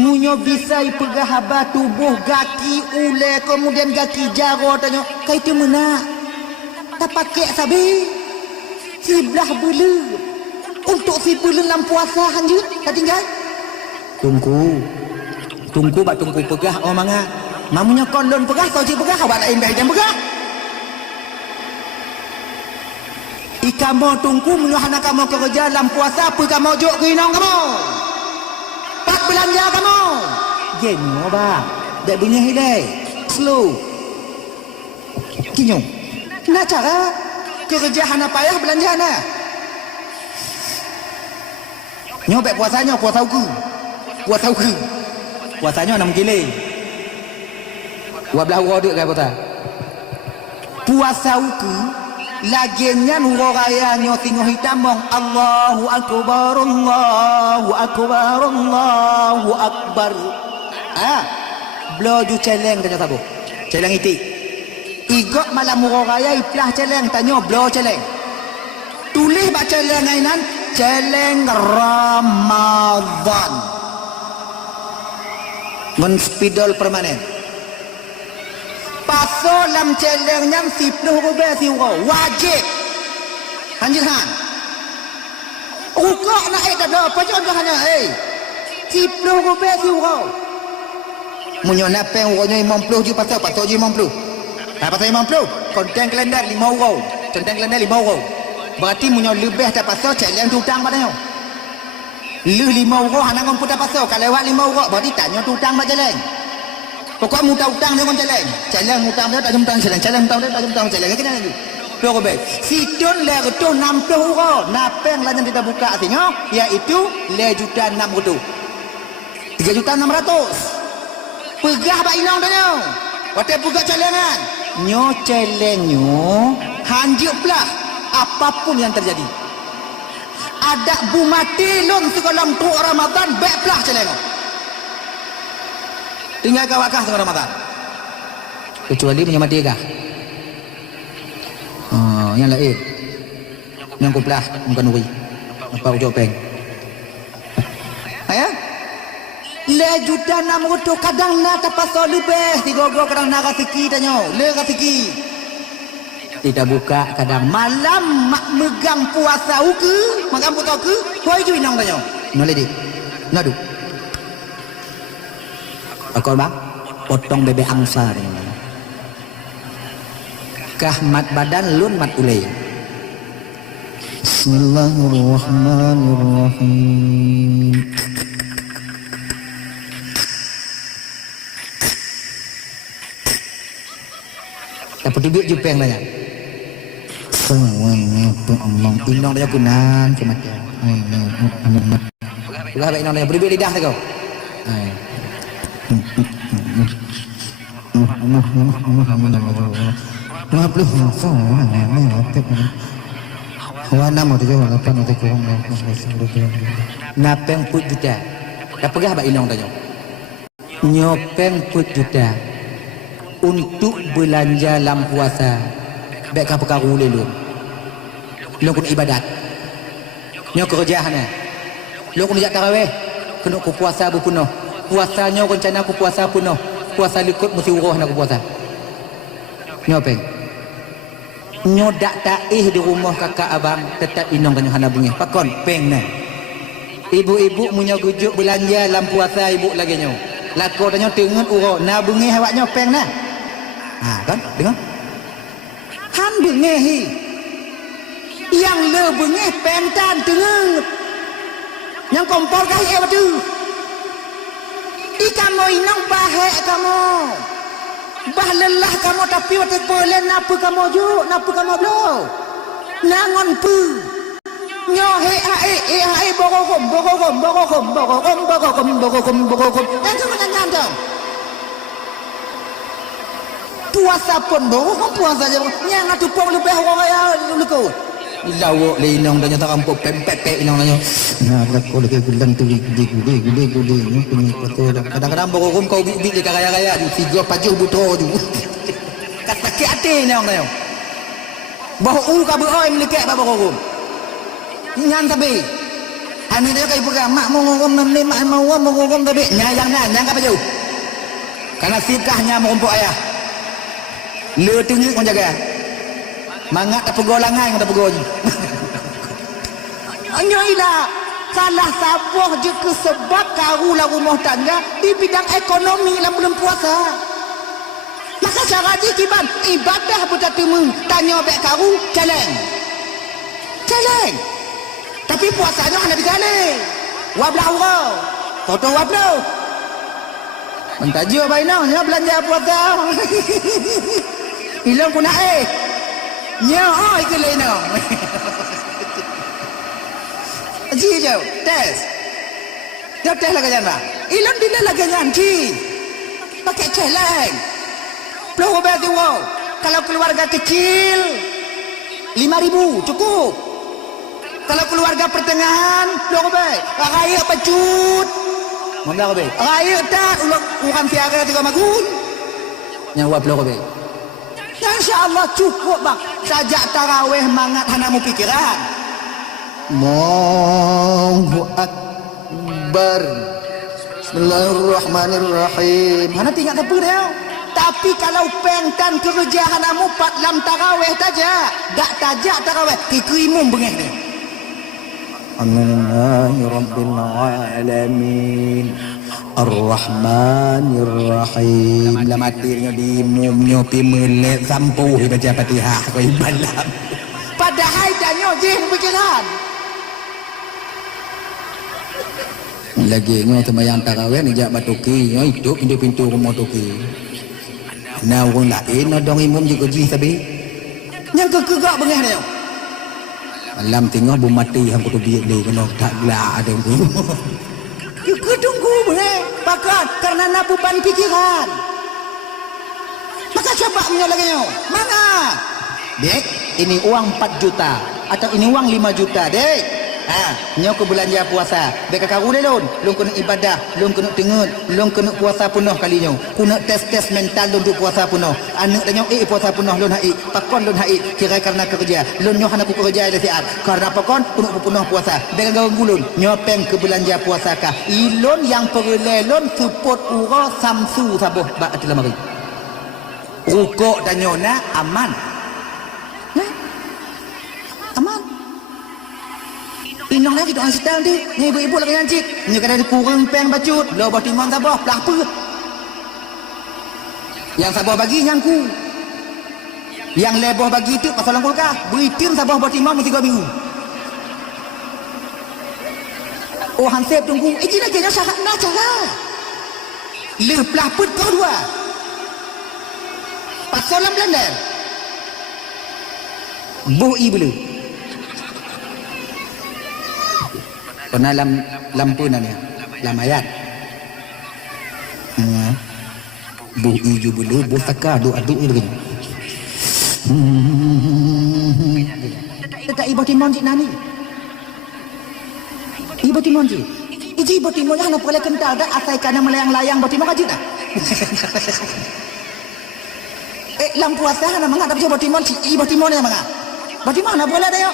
Munyo bisa ipegah haba tubuh gaki ule kemudian gaki jaro tanya kai tu mana tak pakai sabi sebelah bulu untuk si bulu dalam puasa hanjut tak tinggal tunggu bak tunggu pegah oh manga mamunya kolon pegah kau cik pegah awak lain baik dan pegah ikamo tunggu menyuhana kamu kerja dalam puasa apa kamu juk kinong kamu tak belanja kamu genyo ba dak bunyi hilai slow kinyo nak cara kerja hana payah belanja hana nyobek puasanya puasa uku puasanya 6 kilo 12 orang duk kai puasa uku laginya nuro raya nyo tengok hitam mong Allahu Akbar Allahu Akbar Allahu Akbar bloju celeng tanya tabu celeng itik igok malam nuro raya iplah celeng tanya blo celeng tulis bak celeng ainan celeng Ramadan men spidol permanen paso lam celeng nyam 10 rupiah siwa wajib anjir han ukok nak dah apa contoh hanya 10 rupiah siwa munyo napeng uronya 50 je paso je 50 pasal 50 konten kalender 5 euro konten kalender 5 euro berarti munyo lebih tak paso celeng tutang padanya lu 5 euro hana ngomong putar paso kalau lewat 5 euro berarti tanya tutang mak celeng pokok muta utang dia kon celeng utang dia tak jumtang celeng utang dia tak jumtang celeng kena lagi dua robek sidon le tu 60 euro napeng lah yang kita buka tengok iaitu le juta 600 3 juta 600 pegah bak inong tanya waktu buka celengan nyo celeng nyo hanjuk belah apapun yang terjadi ada bu mati lon sekolah tu Ramadan baik belah celeng tinggal kawakah tengah Ramadan kecuali punya mati kah yang lain yang kuplah bukan uri apa ucap peng ayah le juta 600 kadang nak terpaksa lebih tiga-tiga kadang nak kasiki tanya le kasiki tidak buka kadang malam mak megang puasa uke makan puasa uke koi ju inang tanya noleh dik nadu akor bang potong bebek angsa kah mat badan lun mat ulai Bismillahirrahmanirrahim dapat dibik jupeng banyak Allah inong dia gunan kematian ulah baik inong dia beri lidah tu kau napeng put juta dah pegah bak inong tanya nyopeng put juta untuk belanja dalam puasa baik kah perkara ulil lu kun ibadat nyo kerjaan lu kun jak tarawih kena ku puasa berpenuh puasanya rencana aku puasa penuh puasa likut mesti uruh nak puasa nyopeng nyodak taih di rumah kakak abang tetap inong kan hana bunyi pakon peng nah ibu-ibu punya gujuk belanja dalam puasa ibu lagi nyo lako tanya tengen uruh na bunyi awak nyopeng nah kan dengar han bunyi yang le bunyi pentan tengen yang kompor kah betul kamu inang bahek kamu bah lelah kamu tapi waktu polen napa kamu juk napa kamu belum nangon pu nyo he bokokom dan kamu nyanyi dong puasa pun bokokom puasa aja yang ngatu pong lebih orang ya luku lawak le inong danya tak rampok pempek inong danya nah aku lagi gulang tu gule punya foto kadang-kadang bokokom kau bik le kaya-kaya di tiga pajuh buto tu kata ke ate inong danya bahu ka beoi melekek ba bokokom ngan tabe Ani dia kai pegang mak mau ngom nem mak mau ngom tapi nyayang apa jauh. Karena sikahnya merumpuk ayah. Le tinggi kau jaga. Mangat tak pegol langai kau tak pegol. Anyoilah salah sabuh je sebab karulah rumah tangga di bidang ekonomi dalam bulan puasa. Maka cara kiban ibadah buta temu tanya bek karu celeng. Tapi puasanya hanya 3 kali. Wablah urau. Toto wablah. Mentajur bainau nya belanja puasa. Hilang pun nya oi ke leno. Ji je tes. Dia tes lagi jangan. Hilang dia lagi janji. Pakai celeng. Puluh obat tu. Kalau keluarga kecil 5.000 cukup. Kalau keluarga pertengahan, belum baik. Raya pecut. Mana baik? Raya tak orang tiara 3 magun. Nyawa belum baik. Insya-Allah cukup bang. Sajak tarawih mangat hanamu pikiran. Allahu Akbar. Bismillahirrahmanirrahim. Mana tinggal apa dia? Tapi kalau pengtan kerja hanamu 4 lam tarawih tajak. Tak tajak tarawih. Kikrimum bengih ni. Alhamdulillahi Rabbil Alamin Ar-Rahmanir-Rahim. Bila matinya di nyopi melet sampu baca Fatihah kau ibalam. Padahal danyo je berjalan. Lagi ngo sembahyang tarawih ni jak batuki, ngo hidup pintu rumah tuki. Nah orang lain dong imam juga ji sabi. Yang kegak bengah dia. Alam tengok bu mati hang kutu biak dia kena tak gelak ada tu. Kita tunggu boleh. Pakat karena nak beban pikiran. Maka coba menyalakannya. Mana? Dek, ini uang 4 juta atau ini uang 5 juta, dek. Nyo ke belanja puasa. Beka karu le lon kena ibadah, lon kena tengut, lon kena puasa penuh kalinya. Kuna tes mental lon duk puasa penuh. Anak danyo puasa penuh lon hai. Pakon lon hai kira karena kerja. Lon nyo hana ku kerja ada siat. Karena pakon kuna penuh puasa. Beka gaung gulun nyo peng ke belanja puasa ka. Ilon yang perle lon support ura samsu sabuh ba atulah mari. Rukuk danyo na aman. Aman. Inong lagi doang setel di. Ni ibu-ibu lagi ngancik. Ni kadang kurang peng bacut. Lo batimon sabah pelaput. Yang sabah bagi nyangku. Yang leboh bagi itu pasal langkulkah. Beritim sabah batimon mesti 2 minggu. Oh hansip tunggu. Ini lagi yang syarat nak cara. Le pelaput kau 2. Pasal lam Belanda. Boi belu. Pernah lampu nanya, lamayat. Bu iju bulu, bu taka aduk ni begini. Tak ibu timon cik nani. Ibu timon cik. Ibu timon yang nak boleh kental dah asal kerana melayang-layang ibu timon kaji dah. Lampu asal nak mengah tapi ibu timon cik. Ibu timon yang mengah. Ibu timon nak boleh dah yo.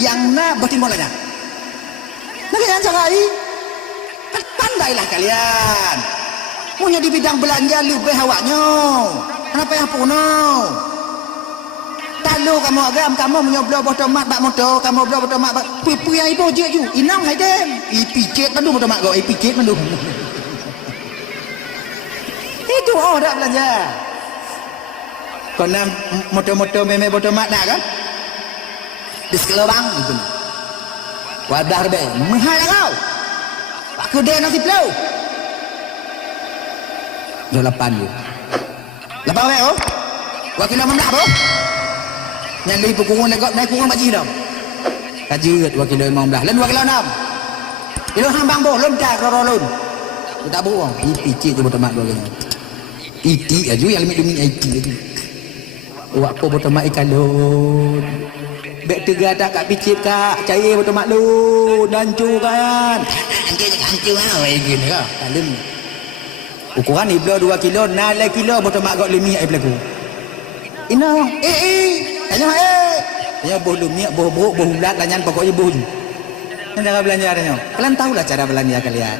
Yang nak ibu timon lagi. Nak yang carai. Pandailah kalian. Punya di bidang belanja lebih awaknya. Kenapa yang puno? Talu kamu agam kamu menyoblo botol mat bak motor, kamu blo botol mat bak pipu yang ibu je ju. Inang hai dem. Ipicet mandu botol mat go, ipicet mandu. Itu dak belanja. Kena motor-motor meme botol mat dak kan? Di sekolah bang itu. Wadah be, mahal kau. Pak kedai nasi pelau. 8 je. 8 wek oh. Wakil nama nak oh. Yang dari kurung naik kurung baji dah. Kaji wakil 15. Lain wakil 6. Ilo hang bang boh loncat rorolun. Tak bohong. Iti cik tu botak mak dua kali. Iti aja yang limit iti lagi. Wak po botak mak ikan lon. Bek tega tak kat picit kak cair betul maklum hancur kan hancur lah gini kak kalim ukuran ni belah 2 kilo nalai kilo betul mak gak limi air pelaku ina tanya tanya boh lumia boh buruk boh ulat lanyan pokoknya boh Cara belanja adanya. Kalian tahulah cara belanja kalian.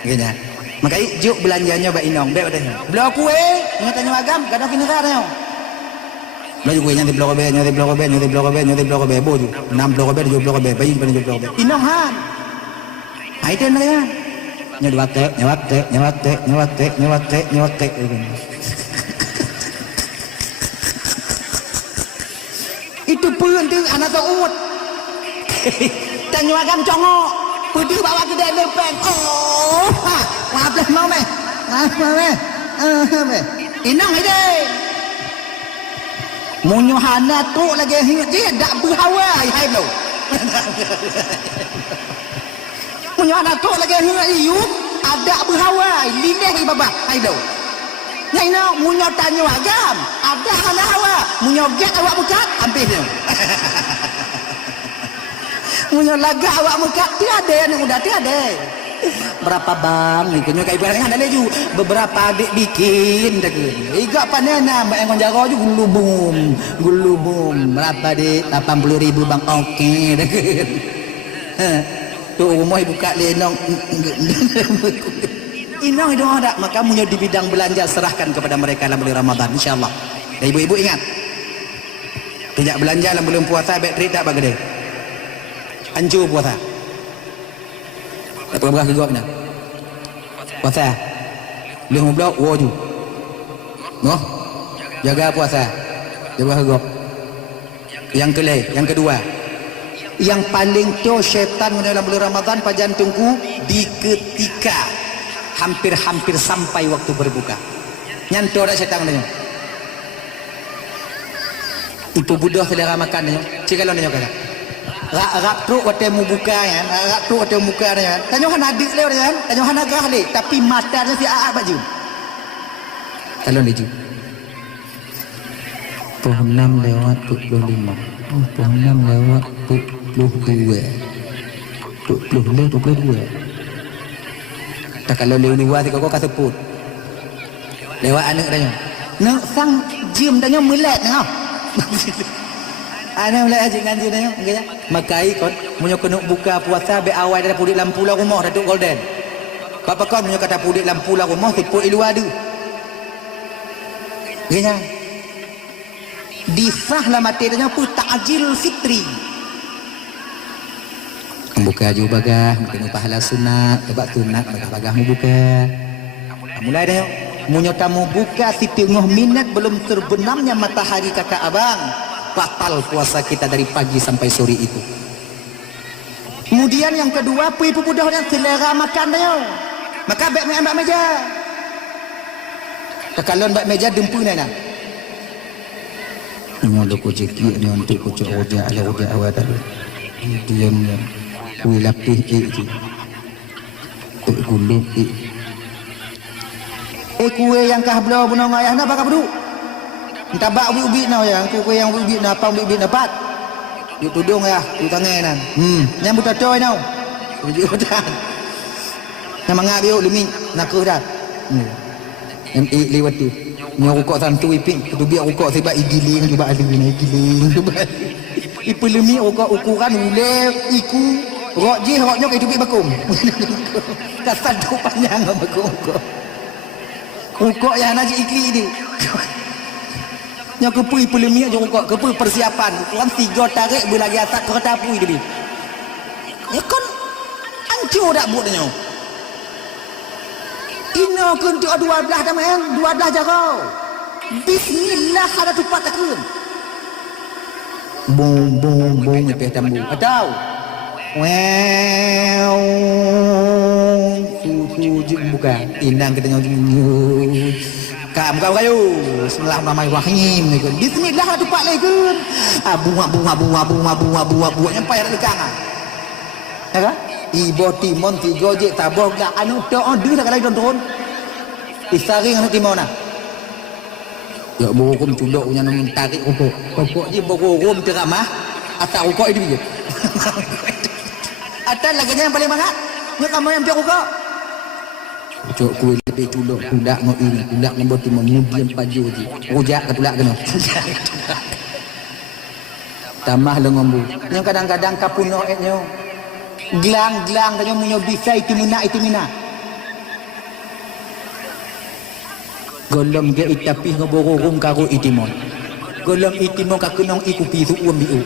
Gini. Maka juk belanjanya Mbak Inong, baik adanya. Belah kue, tanya agam, gadah kini adanya. Belah kue nyati belah kobe, boju. 6 belah kobe, 7 belah kobe, bayi pada 7 belah kobe. Inong han. Aiten mereka. Nyawat te. Itu pun tu anak tu umut. Tanya agam congok. Pergi bawa ke dalam lepeng. Oh, maaf lah mau meh. Inang ide. Munyohana tu lagi hingat dia dak berhawa hai lo. Munyohana tu lagi hingat you ada berhawa lidah baba hai lo. Nyai no munyo tanya agam ada kana hawa munyo get awak bukat habis dia. Munyo laga awak muka tiada yang udah tiada. Berapa bang ni kenyo kai barang ada laju beberapa adik bikin dekeun. Iga panena mbak yang jago ju gulubum. Berapa dik 80.000 bang oke dekeun. Tu rumah buka lenong. Inang itu ada maka munyo di bidang belanja serahkan kepada mereka dalam bulan Ramadan insyaallah. Dan ibu-ibu ingat. Tidak belanja dalam bulan puasa bateri tak bagede. Hancur puasa. Tak berapa gegok nak. Puasa. Leh blok waju. Noh. Jaga puasa. Jaga gegok. Yang kedua. Yang paling tu syaitan dalam bulan Ramadan pada jantungku di ketika hampir sampai waktu berbuka. Nyanto dak syaitan dia. Itu budak selera makan dia. Cikalau dia kata. Rak truk waktu mu buka kan, rak truk waktu muka dia kan. Tanya han adik dia kan, tanya han agah dia, tapi matanya si aak baju. Kalau dia ju. Pohon 6 lewat 25. Pohon 6 lewat 22. 22. Tak kalau lewat ni kau kata put. Lewat anak dia. Nak sang jim tanya melat ngah. Ana mulai aje ngaji dah okey. Makai kon munyo kena buka puasa be awal dah pudik lampu lah rumah Datuk Golden. Bapa kon munyo kata pudik lampu lah rumah tipuk luar ada. Genya. Disah lah mati dah apa takjil fitri. Buka juga bagah, kena pahala sunat, sebab sunat bagah mu buka. Mulai dah. Munyo tamu buka setengah minit belum terbenamnya matahari kakak abang. Batal puasa kita dari pagi sampai sore itu. Kemudian yang kedua, ibu budak yang selera makan dia. Maka mbak meja. Kalau mbak meja dempu nana. Ini ada koceki ni untuk kocok roja ala roja awal tadi. Dia ni kue lapis itu. Kue gulung itu. Kue yang kah belau bunong ayah nak bakal beru. Entah bak ubi-ubi na ya, kue yang ubi na apa ubi dapat. Di tudung ya, di tangan nan. Yang buta coy nau. Uji udah. Nama ngabiu lumi nak ke dah. Yang lewat tu. Ni rukuk santu iping, tu biar rukuk sebab igiling juga ada ni igiling juga. Ipu lumi rukuk ukuran ule iku rok je roknya ke tubik bakung. Kasar tu panjang bakung. Rukuk yang nak ikli ni. Yang kepui pelemiak je rukuk, kepui persiapan. Kan 3 tarik berlagi atas kereta apui dia. Ya kan hancur dak buat dia. Ina kun tu 12 dah main, 12 jarau. Bismillah ada tupat takun. Bong lepeh tambu. Atau wow. Susu je buka. Inang kita nyu. Kam kayu. Bismillahirrahmanirrahim. Bismillah ada tupat lagi kun. Bunga nyampai ada lekang. Ya kan? Ibu timon 3 je tabur gak anu tok order tak lagi turun. Isaring anu timon nah. Ya bokum culuk punya nang tarik rokok. Rokok je bokum teramah asal rokok itu je. Atas lagi yang paling bangat. Nya kamu yang piak rokok. Cok kuih lebih culuk budak mau ini, budak nombor timon mudian paju je. Rojak ke pula kena. Tambah lengombu. Yang kadang-kadang kapuno etnyo. Gelang-gelang tanya munyo bisa itu mina. Golong ge itapi ngoborong karo itimon. Golong itimon ka kenong iku pisu uam biu.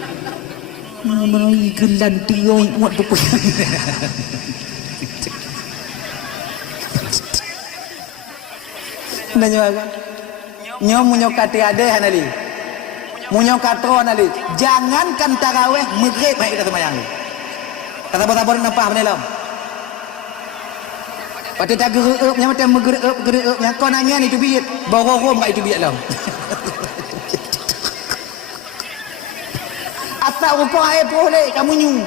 Mai gelan tioi muat buku. Nanya apa? Nyom munyo kate ade hanali. Munyo katro hanali. Jangankan tarawih maghrib hai kita semayang. Kata sabar nampak apa dalam? Pada tak gerak nya macam gerak nya kau nanya itu biat. Borong kat itu biat dalam. Asal rupang air boleh kamu nyu.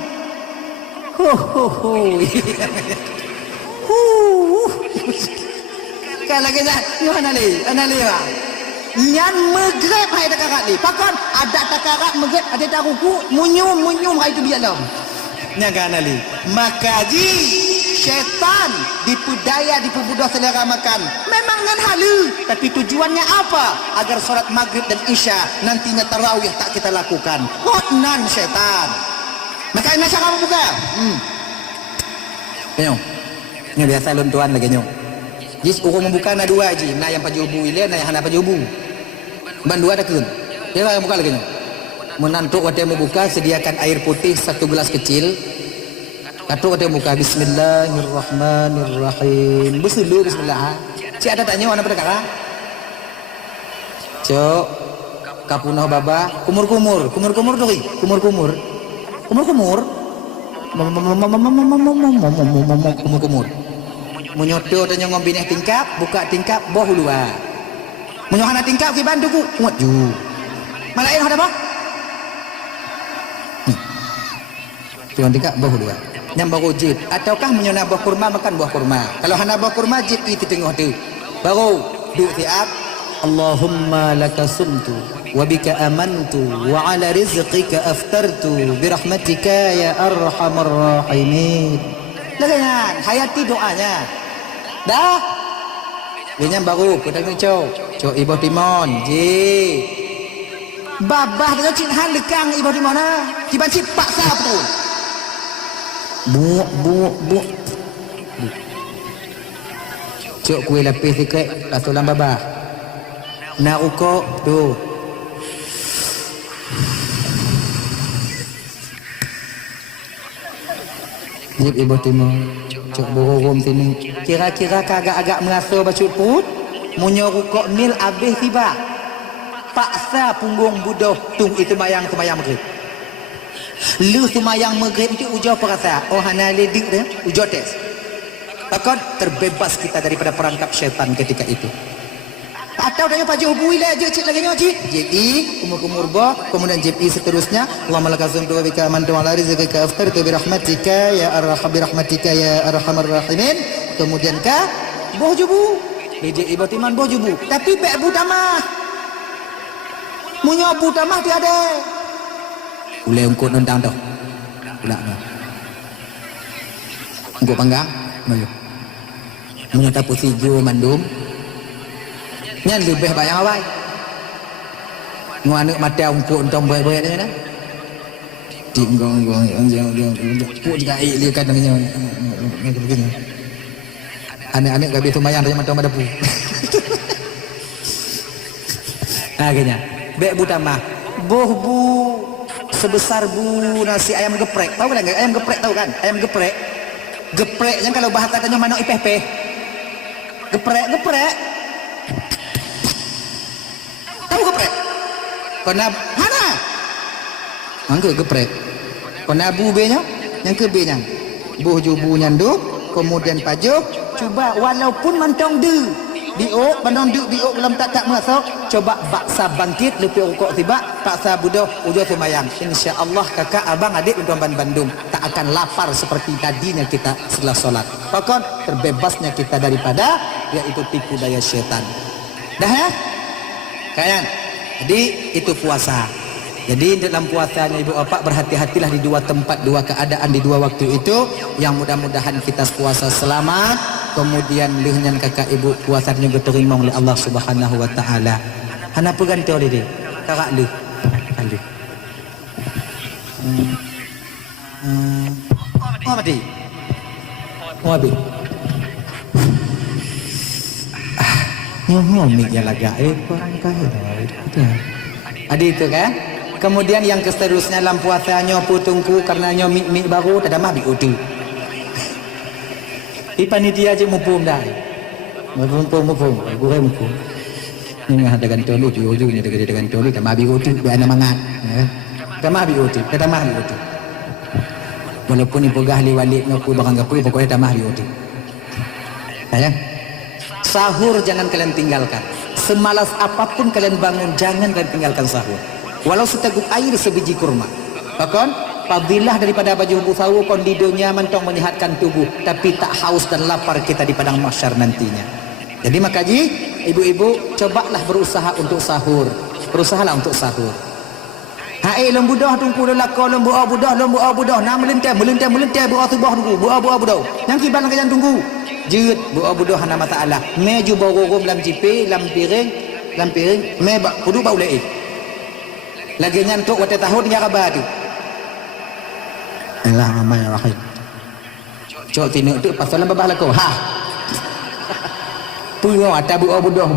Kalau kita nyu anali bang. Nyan maghrib hai takarat ni. Pakon ada takarat maghrib ada tak ruku munyum hai itu biat dalam. Nyaga anali. Maka ji syaitan dipudaya dipubudah selera makan. Memang dengan halu, tapi tujuannya apa? Agar solat maghrib dan isya nantinya tarawih tak kita lakukan. Hotnan syaitan. Maka ini cara kamu buka. Kenyo. Ini biasa luntuan lagi kenyo. Jis urung membuka na dua ji, na yang pajubu ile, na yang hana pajubu. Ban dua dah kun. Dia yang buka lagi kenyo. Menantu waktu mau buka sediakan air putih 1 gelas kecil. Katu waktu buka Bismillahirrahmanirrahim. Bismillah bismillah. Cik ada tanya mana pada kakak? Cok kapunah baba kumur tu kumur. Menyoto tanya ngombineh tingkap, buka tingkap boh luar. Menyohana tingkap ki bantu ku muat ju. Malain ada apa? Tuan tingkap boh luar. Yang baru jid ataukah menyona buah kurma makan buah kurma. Kalau hana buah kurma jid itu tengok tu. Baru duk siap. Allahumma laka sumtu wa bika amantu wa ala rizqika aftartu bi rahmatika ya arhamar rahimin. Lagian hayati doanya. Dah. Dia baru petang cok ibu timon ji. Babah dengan cik han lekang ibu timon ah. Tiba cik paksa betul. Buak. Cok kue lapis sikit tak solang babah. Nak rukuk tu. Jip ibu timur. Cok borong sini. Kira-kira agak-agak merasa bacut put. Munyo rukuk nil habis tiba. Paksa punggung budoh tung itu mayang maghrib. Lu semayang maghrib itu ujau perasa. Oh hana ledik dia, ujau tes. Takkan terbebas kita daripada perangkap syaitan ketika itu. Atau tanya Pak Jobu ile aja cik lagi nyoci. Jadi kumur boh, kemudian JP seterusnya. Allahumma lakasum tu bika amantu ala rizqika aftartu bi rahmatika ya rahmatika ya arhamar rahimin. Kemudian ka boh Jobu. Bejek ibu timan boh Jobu. Tapi bek butamah. Munyo butamah tiada. Ulai ungkut nendang tu. Pula tu. Ungkut panggang. Malu. Menyata pusijo mandum. Nyan lebih bayang awai. Nguanuk mata ungkut entong baik-baik dia dah. Tinggong. Puk juga air dia kan dengan begini. Anak-anak gabi tu mayang dia mata madapu. Akhirnya. Bek butamah. Boh bu. Sebesar bu nasi ayam geprek. Tahu kan ayam geprek tahu kan? Ayam geprek. Gepreknya kalau bahasa katanya mana ipeh-peh. Geprek. Tahu geprek? Kena hana. Angke geprek. Kena bu B-nya, yang ke B-nya. Buh jubu nyanduk, kemudian pajuk, cuba walaupun mantong de. Diok, bandong duk diok dalam tak masuk. Coba baksa bangkit lebih rukuk tiba, paksa budoh ujung semayang. Insya-Allah kakak abang adik untuk Bandung tak akan lapar seperti tadinya kita setelah solat. Pokok terbebasnya kita daripada yaitu tipu daya syaitan. Dah ya? Kalian. Jadi itu puasa. Jadi dalam puasanya ibu bapak berhati-hatilah di dua tempat, dua keadaan di dua waktu itu. Yang mudah-mudahan kita puasa selamat. Kemudian lihnya kakak ibu puasanya diterima oleh Allah Subhanahu wa taala. Hana peganti oleh dia. Kakak lu. Aduh. Mau mati. Mau habis. Ngomong ya laga kurang kaya. Ada itu kan? Kemudian yang seterusnya dalam puasanya putungku karena mie baru tak ada mah biutu. Di panitia aja mumpung dah. Mumpung, gue mumpung. Ini ada gantung lu, ujungnya ada gantung lu, tak mah biutu, biar ada mangat. Tak mah biutu, tak mah biutu. Walaupun ibu gahli walik ngaku bakang gapu, pokoknya tak mah biutu. Sayang. Sahur jangan kalian tinggalkan. Semalas apapun kalian bangun, jangan kalian tinggalkan sahur. Walau seteguk air sebiji kurma. Bahkan fadilah daripada baju sahur kondidonya mentong menyehatkan tubuh, tapi tak haus dan lapar kita di padang mahsyar nantinya. Jadi makaji, ibu-ibu cobalah berusaha untuk sahur. Berusahalah untuk sahur. Hai lembu dah tunggu lelaka lembu budah nak melentai buah tubuh tunggu buah yang kiban kalian tunggu. Jut buah budah hana mata Allah. Meju bawogom lam jipe lam piring me kudu bau leih. Lagi nyantuk waktu tahun ya kabadu. Allah ramai rahim. Cok tinuk tu pasal babah lako. Ha. Puyo ada buah budah.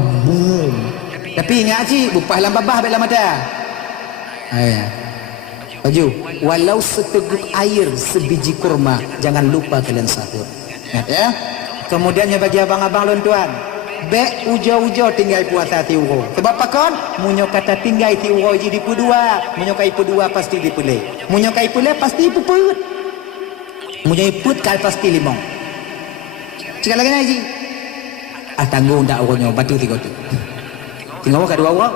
Tapi ingat cik bupah lam babah bela mata. Ayah. Baju walau seteguk air sebiji kurma jangan lupa kalian sahur. Ya. Kemudiannya bagi abang-abang lontuan, be ujo-ujo tinggal puasa tiuro. Sebab apa kon? Munyo kata tinggal tiuro jadi pudua, munyo kai pudua pasti dipulai. Munyo kai pulai pasti puput. Munyo iput kai pasti limong. Cakap lagi naji. Tanggung dak uronyo batu tiga tu. Tinggal kedua urang.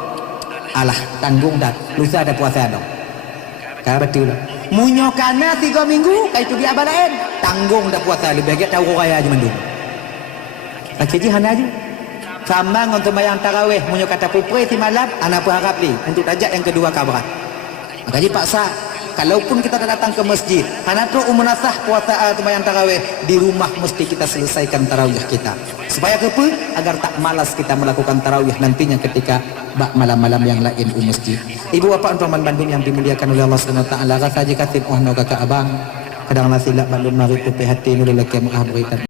Alah tanggung dak. Lusa ada puasa dong. Kaya betul lah. Munyo kana 3 minggu kai tu dia abalain. Tanggung dak puasa lebih baik tahu raya aja mendung. Kecil hana aja. Sama untuk bayang tarawih, munyo kata pupre ti malam, anak pun harap ni untuk tajak yang kedua kabarat. Maka paksa, kalaupun kita datang ke masjid, hana tu umunasah puasa bayang tarawih di rumah mesti kita selesaikan tarawih kita. Supaya apa? Agar tak malas kita melakukan tarawih nantinya ketika malam-malam yang lain di masjid. Ibu bapa Antuman Bandung yang dimuliakan oleh Allah Subhanahu wa taala, rasa jika tim kakak abang, kadang nasi lak balun mari tu hati nulul laki